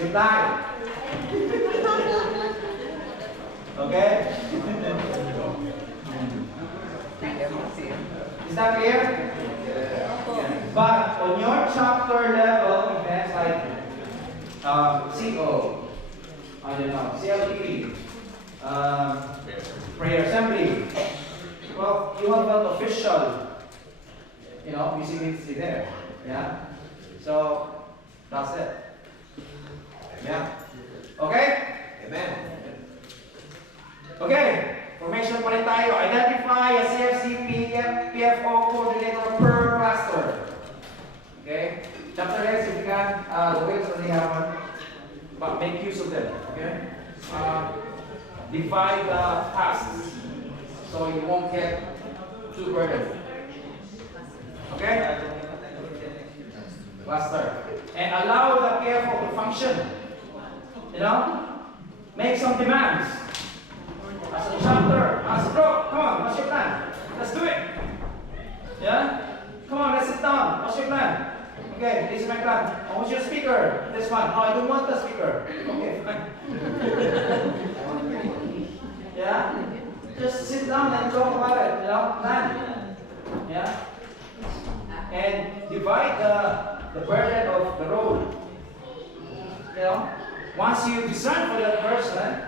reply. Okay? Is that clear? But on your chapter level events like CO, I don't know, CLP, prayer assembly, well, you have an official, music ministry there. Yeah? So, that's it. Yeah? Okay? Amen. Okay. Formation pa rin tayo. Identify a CFC PFO coordinator per cluster. Okay? Chapter heads, if you can, the ways that they have, but make use of them. Okay? Divide the tasks so you won't get too burdened. Okay? Cluster. And allow the PFO to function. Make some demands. As a chapter, as a group, come on, what's your plan? Let's do it. Yeah? Come on, let's sit down. What's your plan? Okay, this is my plan. I want your speaker. This one. No, I don't want the speaker. Okay, fine. Yeah? Just sit down and talk about it, plan. Yeah? And divide the burden of the road. Once you decide for that person,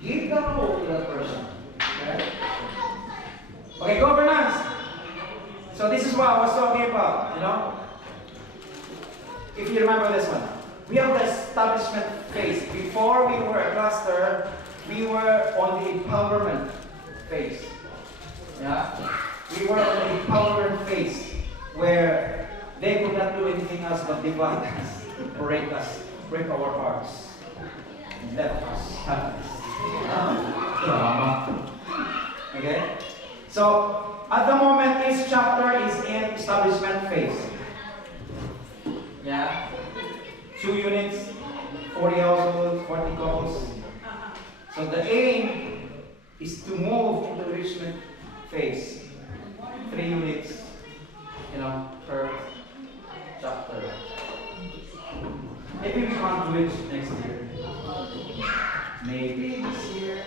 give the road to that person. Okay, governance. So this is what I was talking about, If you remember this one. We have the establishment phase. Before we were a cluster, we were on the empowerment phase. Yeah? We were on the empowerment phase where they could not do anything else but divide us, break our hearts, and left us helpless. Drama. Okay? So, at the moment, each chapter is in establishment phase. Yeah? 2 units, 40 households, 40 couples. So the aim is to move into the enrichment phase. 3 units, per chapter. Maybe we can't do it next year. Maybe this year.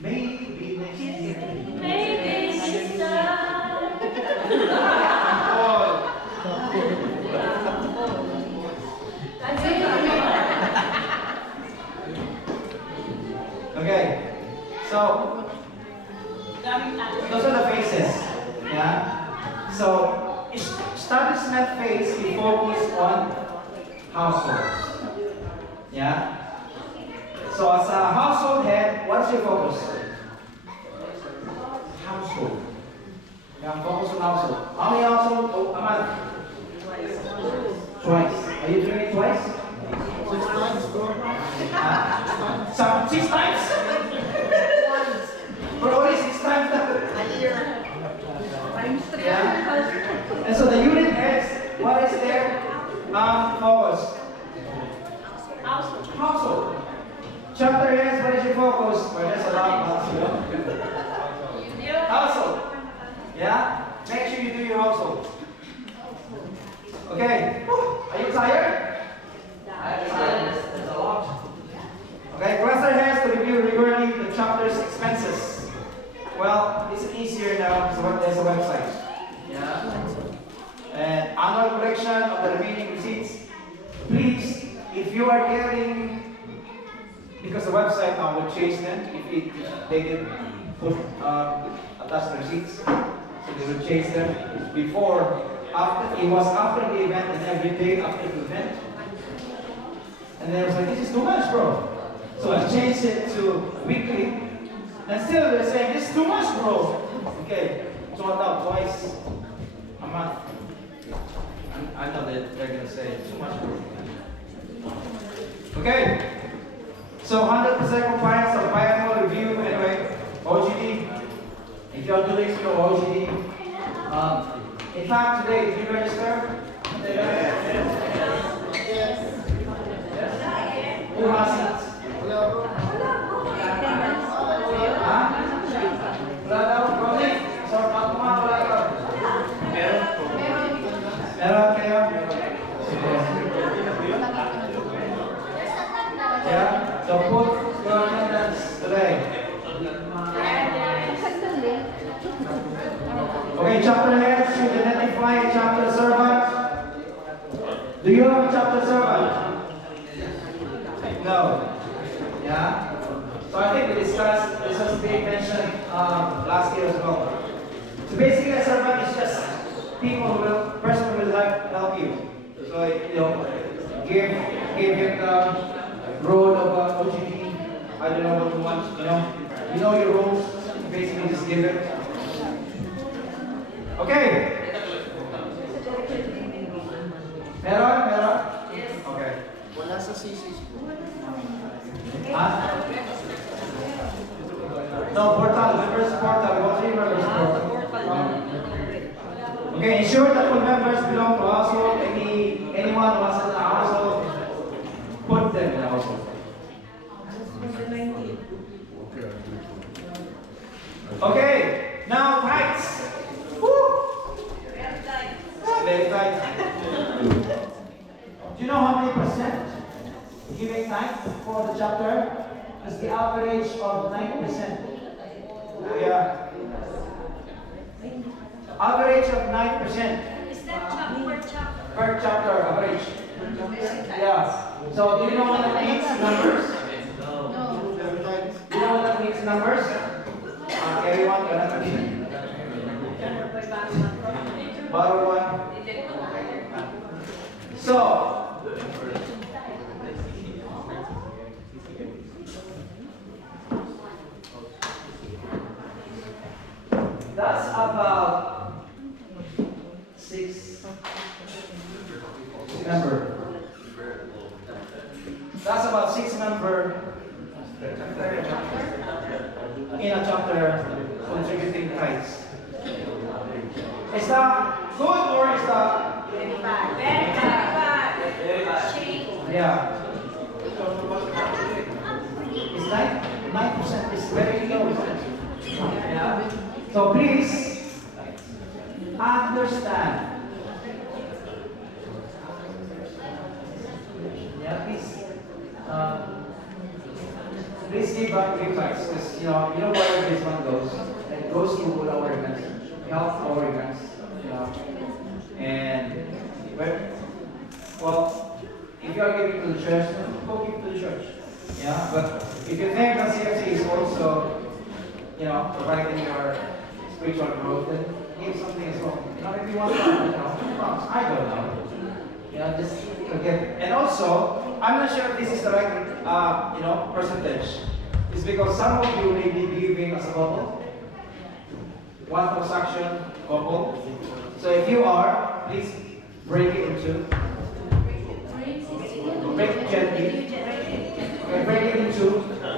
Maybe next year. Maybe sister. Oh. Okay, so those are the phases. Yeah. So establishment phase, we focus on households. Yeah. So as a household head, what's your focus? Household. Yeah, focus on household. How many households a month? Twice. Are you doing it twice? 6 times, bro. 6 times? For only 6 times A year. Yeah. And so the unit heads, what is their focus? Household. Chapter heads, what is your focus? Well, there's a lot of household. Household. Yeah? Make sure you do your household. Okay. Are you tired? That's a lot. Okay, cluster heads to review regularly the chapter's expenses. Well, it's easier now because there's a website. Yeah. And annual collection of the remaining receipts. Please, if you are getting, because the website now will change them if they did put attach the receipts, so they will change them. Before, after it was after the event and every day after the event. And then I was like, this is too much, bro. So I changed it to weekly. And still they're saying, this is too much, bro. Okay, so out twice a month. I know that they're going to say, too much, bro. Okay, so 100% compliance of biannual review, anyway, OGD. If you're doing your OGD, in fact, today, did you register? Yes. Who hasn't? Wala, bro. Ha? Wala daw, Ronnie? Sort out mo nga, wala daw. Meron kayo? Yeah, so put your attendance today. Okay, chapter heads should identify a chapter servant. Do you have a chapter servant? No. Yeah? So I think we discussed, this was being mentioned last year as well. So basically a servant is just people who will, person who will help you. So, give him the road of OGD. I don't know what you want, You know your roles, basically just give it. Okay. Meron? Yes. Okay. Wala sa CCs, bro. Huh? No, portal, members portal. What's your members portal? Okay, ensure that all members belong to a household. Anyone who has a household, put them in the household. Okay, now tights. Woo! Very tight. giving thanks for the chapter? It's the average of 9%. Yeah. Average of 9%. Is that chapter? Per chapter, average. Yeah. So do you know what that means? Numbers? Do you know what that means? Numbers? Everyone, gonna be. Borrow one. So, that's about 6 member. That's about 6 member in a chapter contributing tithes. Is that good or is that? Very bad. Very bad. Yeah. It's 9% is very low, isn't it? Yeah. So please understand. Yeah, please. Please give tithes because you know where this one goes. It goes to all our events, help our events, you know. And well, if you are giving to the church, go give to the church. Yeah, but if you think that CFC is also, you know, providing your spiritual growth, then give something as well. You know, if you want, I don't know. You know, just forget. And also, I'm not sure if this is the right, percentage. It's because some of you may be giving as a couple, one transaction couple. So if you are, please break it into. Break it gently. Okay, break it into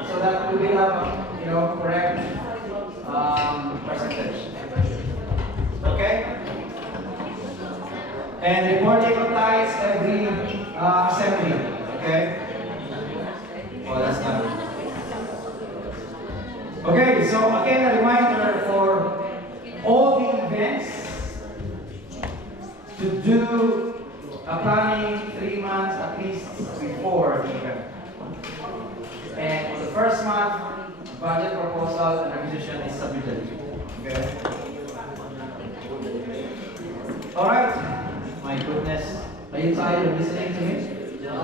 so that we will have, correct percentage. Okay? And reporting of tithes every assembly. Okay? Well, that's not. Okay, so again, a reminder for all the events to do a planning 3 months at least before the event. And for the first month, budget proposal and requisition is submitted. Okay? Alright. My goodness. Are you tired of listening to me? No.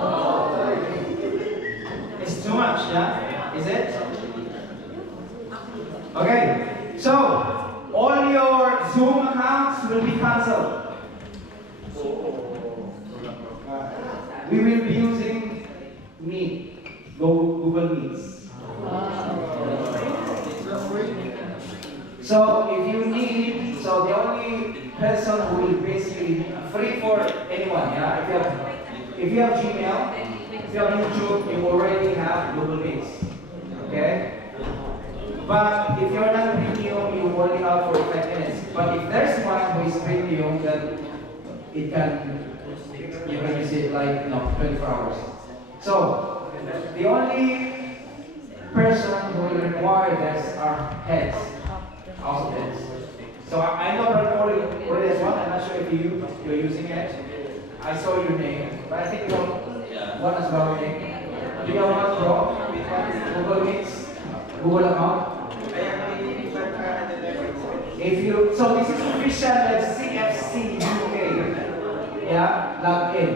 It's too much, yeah? Is it? Okay. So, all your Zoom accounts will be cancelled. We will be using Meet, Google Meets. So if you need, so the only person who will basically free for anyone, yeah. If you have Gmail, if you have YouTube, you already have Google Meets, okay. But if you're not premium, you only have for 5 minutes. But if there's one who is premium, then it can, you can use it like 24 hours. So the only person who will require this are heads, house heads. So I know that already there's one. I'm not sure if you're using it. I saw your name, but I think you have one as well. Do you have one Pro? Google Meets, Google account. If you, so this is official like CFC UK. Yeah, log in.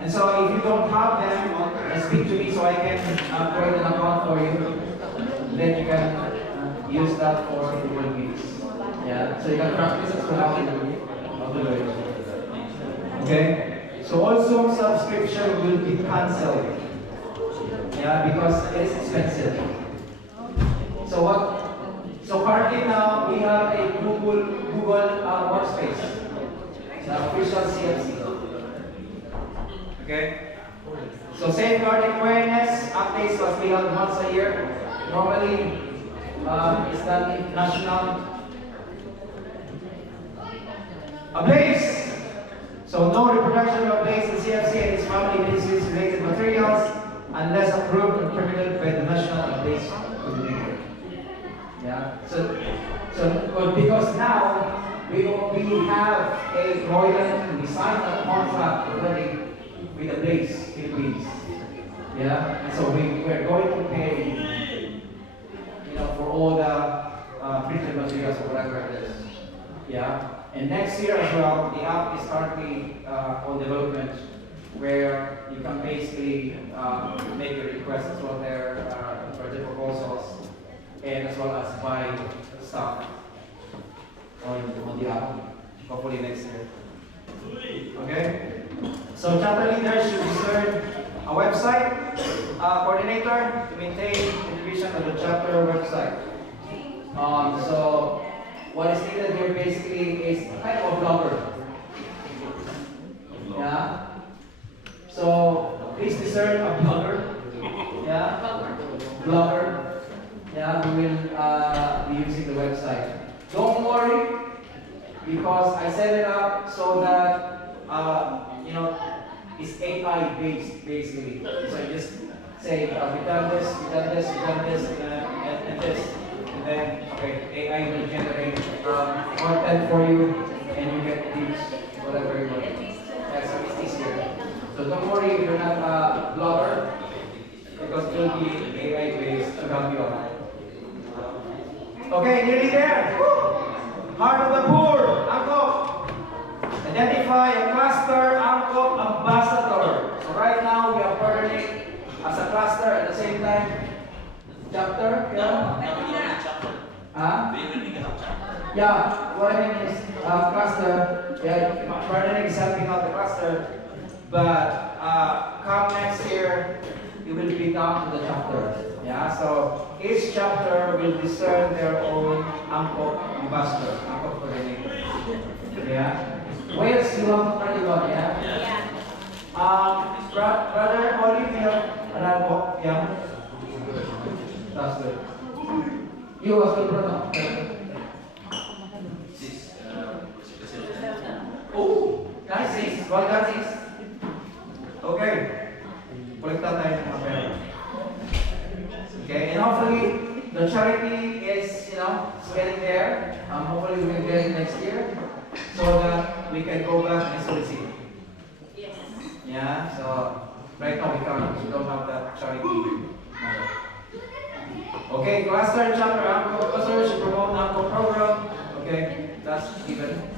And so if you don't have them, speak to me so I can create an account for you. Then you can use that for Google Meets. Yeah, so you can practice as to how to do it. Okay? So all Zoom subscription will be cancelled. Yeah, because it is expensive. So currently now we have a Google workspace. The official CFC. Okay? So safeguarding awareness updates was held once a year. Normally, it's done national. Ablaze! So no reproduction of ablaze in CFC and its family ministries related materials unless approved and permitted by the National Ablaze Coordinator. Yeah. So because now we have a royal, we signed a contract already with the Ablaze Philippines. Yeah, and so we're going to pay, for all the printed materials or whatever it is. Yeah, and next year as well, the app is currently on development, where you can basically make a request as well there for the proposals, and as well as buy stuff on the app, hopefully next year. Okay? So chapter leaders should discern a website coordinator to maintain the division of the chapter website. So what is needed here basically is kind of a blogger. Yeah? So please discern a blogger. Yeah? Blogger. Yeah, who will be using the website. Don't worry, because I set it up so that it's AI based basically. So you just say, we've done this, we've done this, we've done this, and this. And then, okay, AI will generate content for you, and you get views, whatever you want. Yeah, so it's easier. So don't worry if you're not a blogger, because it will be AI based to help you out. Okay, nearly there. Woo! Heart of the poor, Angkop. Identify a cluster Angkop ambassador. So right now we are partnering as a cluster at the same time. Chapter? Yeah? Huh? Yeah, what I mean is cluster. Yeah, partnering is helping out the cluster. But come next year, you will be down to the chapter. Yeah, so each chapter will discern their own Angkop ambassador, Angkop coordinator. Yeah. Wales, you want to try one, yeah? Yeah. Brother Olivia, an Angkop, yeah? That's good. You also, brother. Oh, nice. Well done, sis. Okay. Kolekta tayo ng mga pera. Okay, and hopefully the charity is, getting there. Hopefully we can get it next year so that we can go back and solicit. Yes. Yeah, so right now we don't have that charity money. Okay, cluster and chapter Angkop cluster should promote Angkop program. Okay, that's given.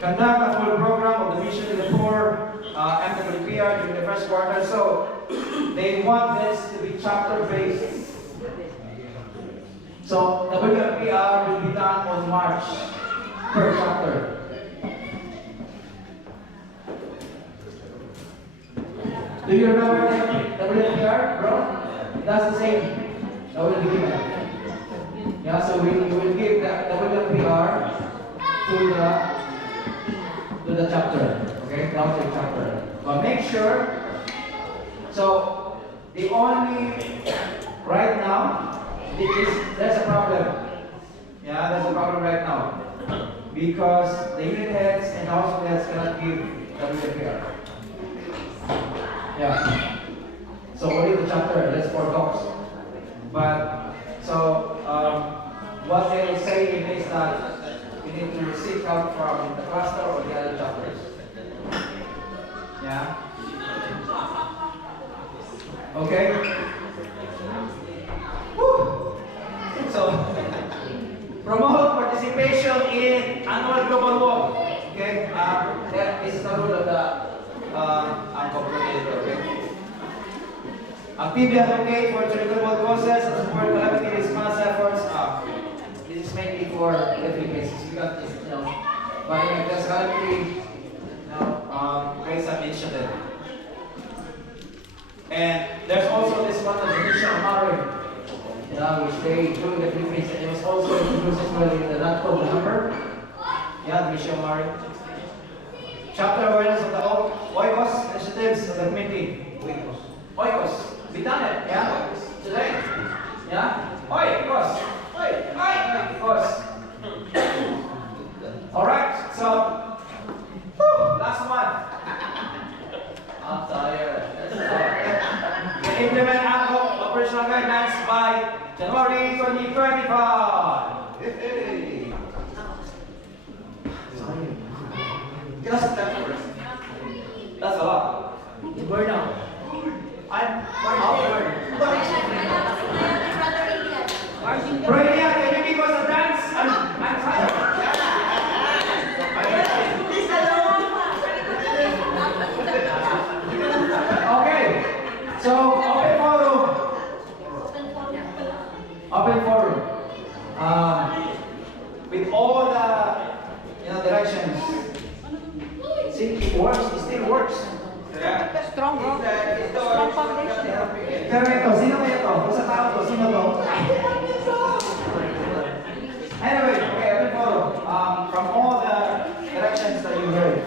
Conduct a full program of the mission to the poor. MWPR during the first quarter. So they want this to be chapter based. So WPR will be done on March per chapter. Do you remember WPR, bro? That's the same. That will be given. Yeah, so we will give the WPR to the chapter. Okay, down to the chapter. But make sure, so the only, right now, there's a problem. Yeah, there's a problem right now. Because the unit heads and house heads cannot give WFPR. Yeah. So only the chapter, that's for dogs. But, so, what they will say is that you need to seek out from the cluster or the other chapters. Yeah. Okay. Woo. So promote participation in annual global walk. Okay. That is the rule of the Angkop coordinator. Okay. Actively advocate for charitable causes and support calamity response efforts. This is mainly for every cases. We got this, but in the calamity. Raise some initiative. And there's also this one of the mission Mari, which they do in the Philippines, and it was also introduced as well in the NATCO November. Yeah, the mission Mari. Chapter awareness of the Oikos initiatives of the committee. Oikos. We done it, yeah? Today. Yeah? Oikos. Oikos. Alright, so last one. I'm tired. We implement Angkop operational guidelines by January 2025. Hey. That's a lot. Burn out. I'm outward. Brilliant, can you give us a dance? I'm tired. Okay, so open forum. Open forum. With all the directions. See, it works. It still works. Strong, bro. Strong foundation. Pero ito, sino kaya ito? Sa tao to, sino to? Anyway, okay, open forum. From all the directions that you heard,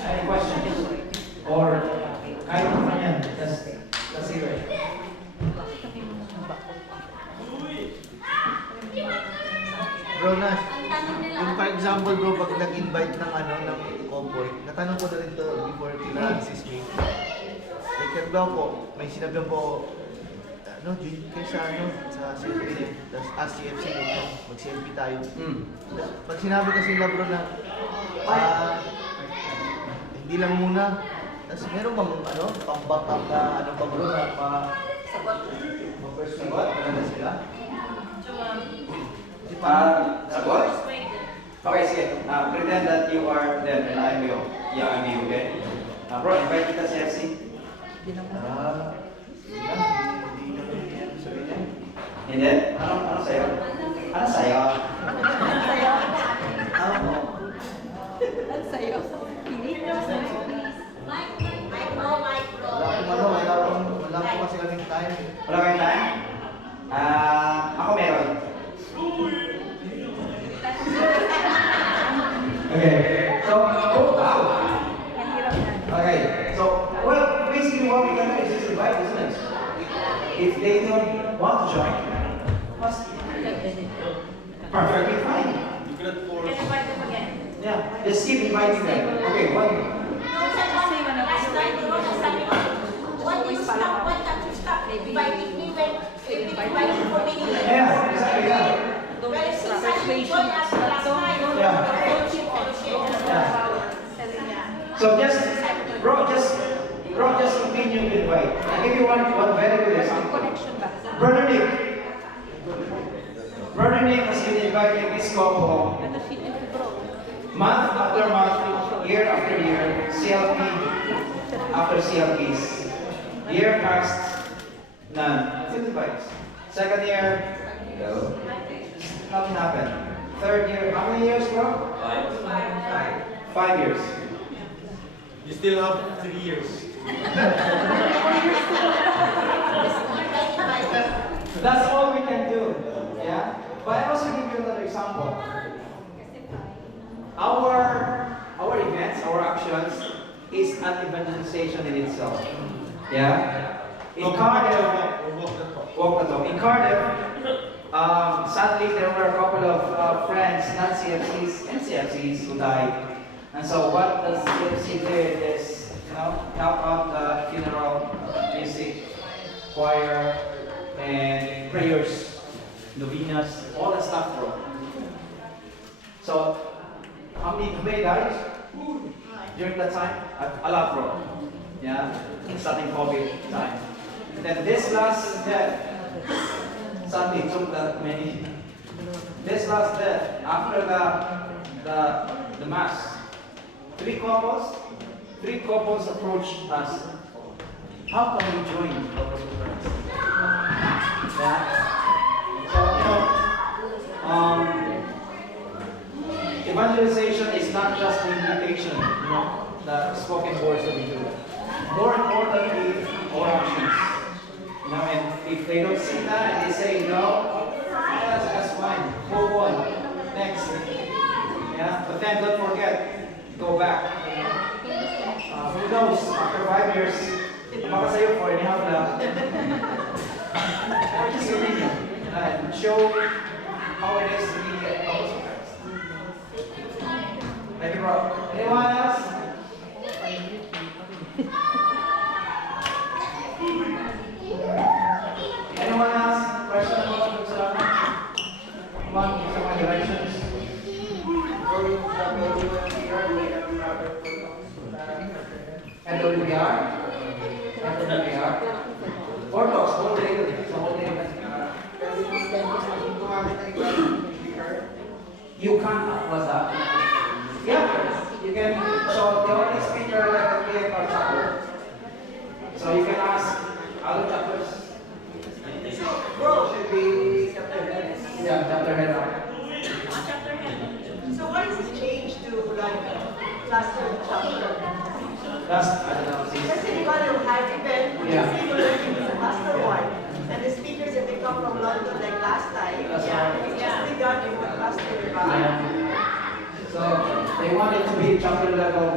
any questions? Or kahit ano man yan, just hear it. Bro, Nash, kung for example bro, pag nag-invite ng ng comfort, natanong ko na rin to before kina-assist me. Like, bro po, may sinabihan po, join kayo sa CFC, tapos CFC, mag-CFP tayo. Tapos, pag sinabi kasi nila bro na, hindi lang muna, tapos meron bang pang-back up na pa bro na ma-first sagot, na sila? Sagot? Okay, sige. Pretend that you are them and I'm you. Yeah, I'm you, okay? Bro, invite kita sa FC. Hindi naman sabihin niya. Hindi? Ano sa'yo? Ano sa'yo? Ano mo? Ano sa'yo? Wala po kasi kaming time. Wala kayong time? Ako meron. Okay, so, okay, so, well, basically what we can do is just invite, isn't it? If they don't want to join, perfectly fine. You cannot force. Yeah, just keep inviting them. Okay, one. Yeah, exactly, yeah. So just continue to invite. I'll give you one very good example. Brother Nick has been inviting this couple home. Month after month, year after year, CLP after CLPs. Year passed, none. Still invites. Second year, no. Nothing happened. Third year, how many years, bro? 5 years. You still have 3 years. That's all we can do. Yeah? But I also give you another example. Our events, our actions is an evangelization in itself. Yeah? In Cardiff, walk the talk. In Cardiff, sadly there were a couple of friends, not CFCs and CFCs who died. And so what the CFC did is, help out the funeral, music, choir, and prayers, novenas, all that stuff, bro. So, how many died during that time? A lot, bro. Yeah, starting COVID time. And then this last death, sadly took that many. This last death, after the mass, three couples approached us. How can we join the Brothers in Christ? Yeah. So evangelization is not just the invitation, the spoken words that we do. More importantly, our actions. And if they don't see that and they say no, that's fine. Move on. Next. Yeah. But then don't forget, go back. Who knows? After 5 years, makasayo 4.5 lang. Just continue and show how it is to be a Brothers in Christ. Thank you, bro. Anyone else? Anyone else? Question about the Come on, some of the directions. NWBR? NWBR? can, so the only speaker that can be a chapter. So you can ask other chapters. Bro, Should be yeah, chapter head up. so what is the change to like cluster chapter? That's I don't know. See. Kasi di ba yung high event, Yeah. similar to the cluster one, and the speakers that they come from London like last time, That's yeah, right. it's just begun in the cluster, di ba? Yeah. So they want it to be chapter level.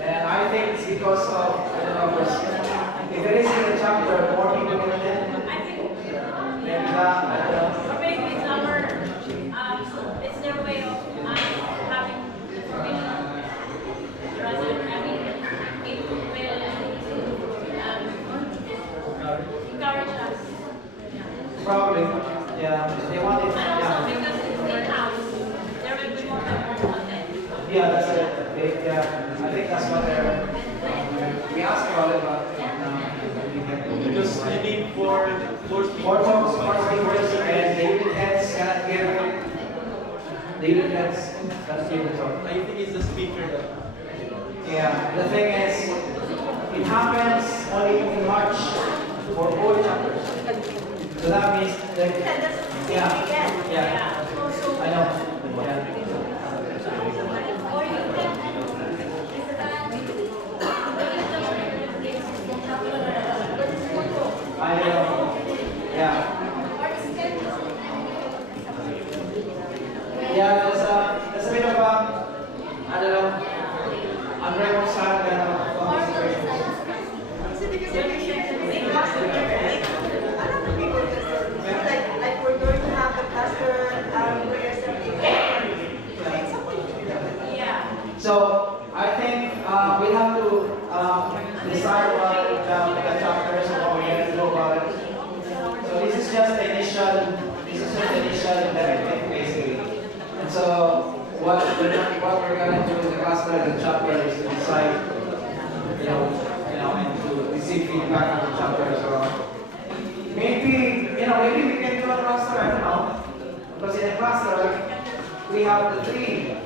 And I think it's because of I don't know, because if it is in the chapter, more people can attend. I think Maybe that, I don't know. or maybe it's our it's their way of having information rather than having it will encourage us. Probably. Yeah. They want it. And also Yeah. because it's in-house, there will be more people to attend. Yeah, that's it. Yeah. I think that's what they're. We asked about it, but we get Because you need more speakers. more talks, more speakers, and the unit heads cannot give. The unit heads cannot give the talk. I think it's the speaker that. Yeah. The thing is, it happens only in March for all chapters. So that means that. Yeah, that's the same Yeah. again. Yeah. I know. Yeah. Or you can I know. Yeah. Yeah, there's a bit of a, I don't know, unreconciled kind of situation. Kasi because if you share the cluster event, a lot of people just like we're going to have the cluster prayer service. It's something to do that. yeah. So I think we have to decide about the chapters and what we're going to do about it. So this is just the initial directive basically. And so what we're going to do in the cluster and the chapter is to decide, and to receive feedback on the chapter as well. Maybe we can do a cluster, I don't know. Because in a cluster, we have the three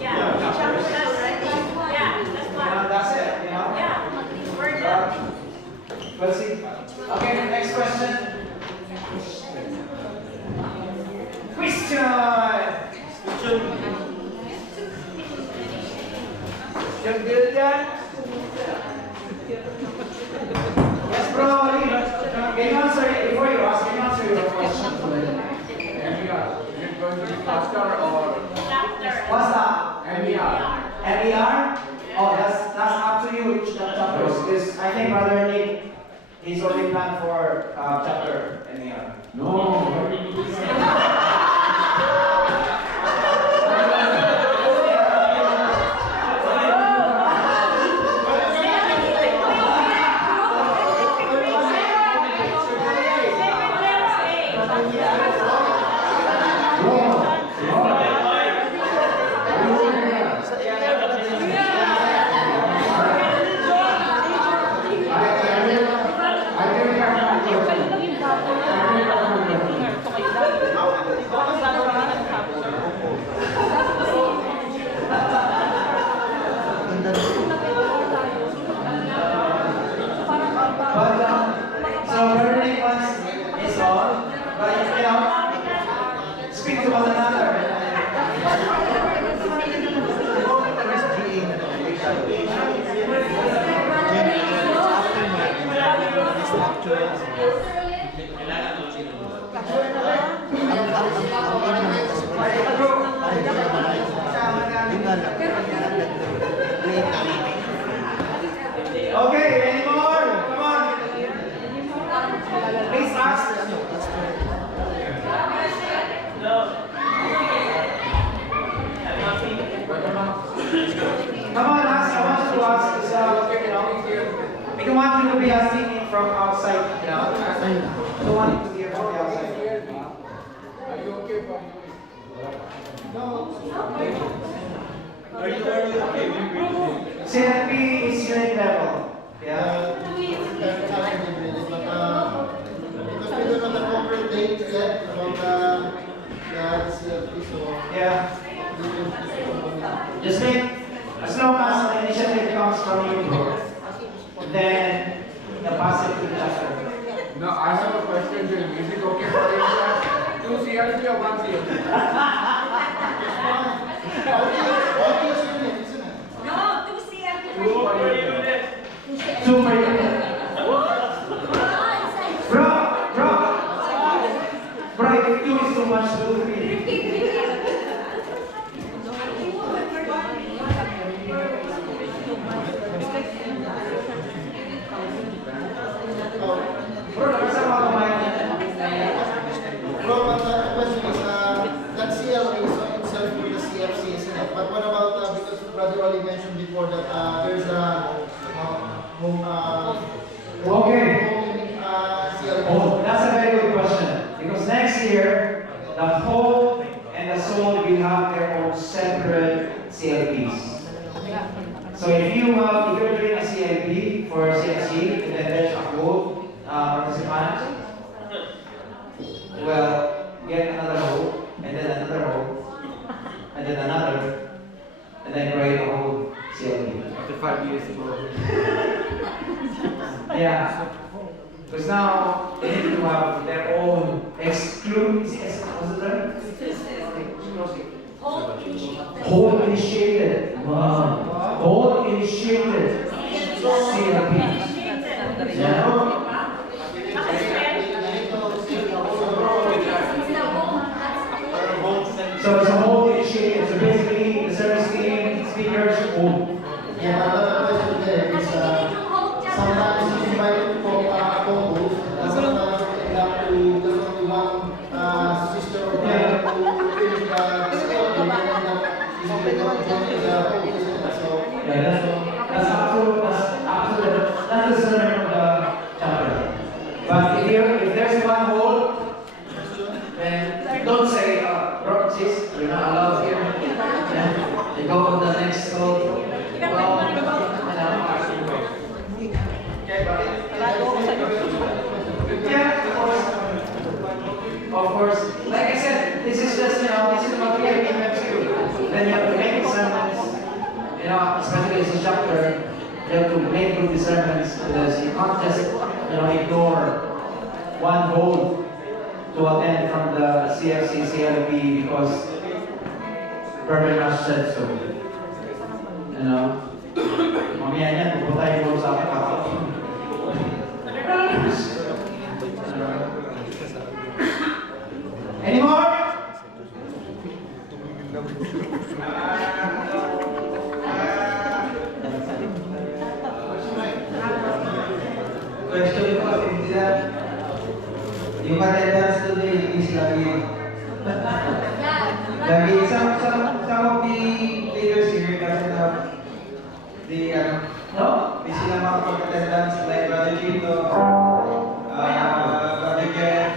Yeah. chapters. Yeah, that's why. That's it, Yeah. We're done. We'll see. Okay, next question. Question! You're good, yan? Yes, bro. Can you answer it before you ask? Can you answer your question? You're going to be faster or Chapter. What's that? MER? MER? Oh, that's up to you which chapters. Because I think Brother Nick, he's already planned for chapter MER. No. But so Brother Nick wants his own, but speak to one another. Okay, any more? Come on. Please ask. Come on, ask. I want you to ask. I don't want you to be asking from outside. I don't want you to hear from the outside. Are you okay for Are you okay with CNP is unit level. Yeah. Because we don't know the concrete date yet about the CLP, so Yeah. Just make pass it to the chapter. No, I have a question. Is music okay for you guys? 2 CLP or 1 CLP? Obvious unit, isn't it? No, 2 CM. Super unit. Bro, if 2 is too much, do 3. Bro, nakasama ko mic. Bro, but the question is, that CLA is on itself for the CFC, isn't it? But what about, because Brother Oli mentioned before that there's a home, Okay. CLA. Oh, that's a very good question. Because next year, the whole and the soul will have their own separate CLPs. So if you're doing a CLP for CFC, and then there's a whole participant, well, get another whole, and then another whole, and then another, and then create a whole CLP. After 5 years ago. Yeah. Because now they need to have their own exclusive, what's the term? Whole initiated. Whole initiated CLP. Yeah. So it's a whole initiative. So basically, the service team, speakers, whole. Yeah, another question there is, sometimes you invite couples, sometimes you have to, there's only one sister or brother to finish the CLP, and then she's going to join the whole, isn't it? So, Yeah, that's the sermon of the chapter. But if there's one hole, then don't say, bro, sis, you're not allowed here. Yeah. You go to the next hole. Of course, like I said, this is just, this is what we are given to. Then you have to make discernments, especially as a chapter, you have to make good discernments because you can't just, ignore one whole to attend from the CFC, CLP because Brother Nash said so. Mamaya niyan, pupunta yung sa akin ako. Any more? Question ko, yung attendance today is lagi. Some of the leaders here doesn't have the, di sila makapag-attendance like Brother Chito, Brother Jeff.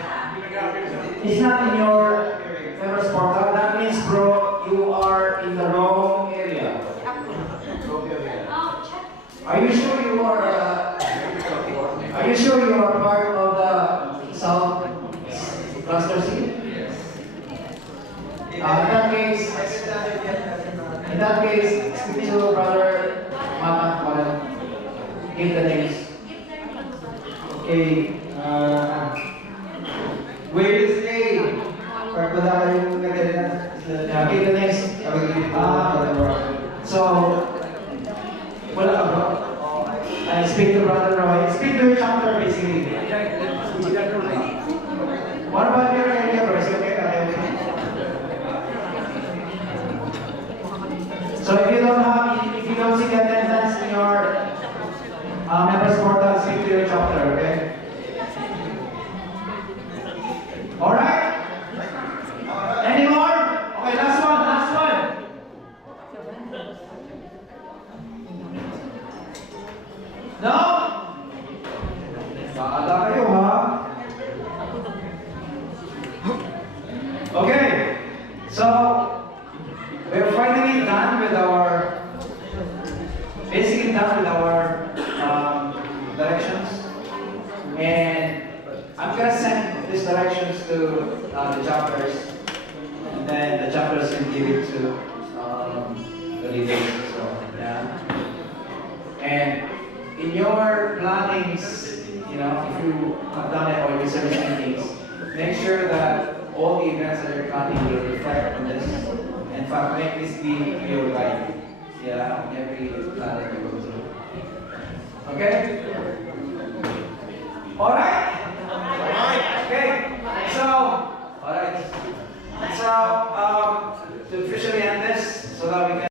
It's not in your members portal. That means, bro, you are in the wrong area. Are you sure you are? Are you sure you are part of the South Cluster C? In that case, speak to Brother Mama. Give the names. Okay, Wednesday, pag wala kayong attendance, Give the names. So, wala ka, bro? I speak to Brother Roy. Speak to your chapter, basically. What about your area, bro? Is it okay? So if you don't see the attendance in your members portal, speak to your chapter, okay? All right? Any more? Okay, last one. No? Baala kayo, ha? Okay. So, we're finally done with our, directions. And I'm gonna send these directions to the chapters. And then the chapters can give it to the leaders. So, yeah. And in your plannings you know, if you have done it or research meetings, make sure that all the events that you're planning will reflect on this. In fact, make this be your guide. Yeah, every plan that you go through. Okay? Alright? Okay. So, alright. So, to officially end this, so that we can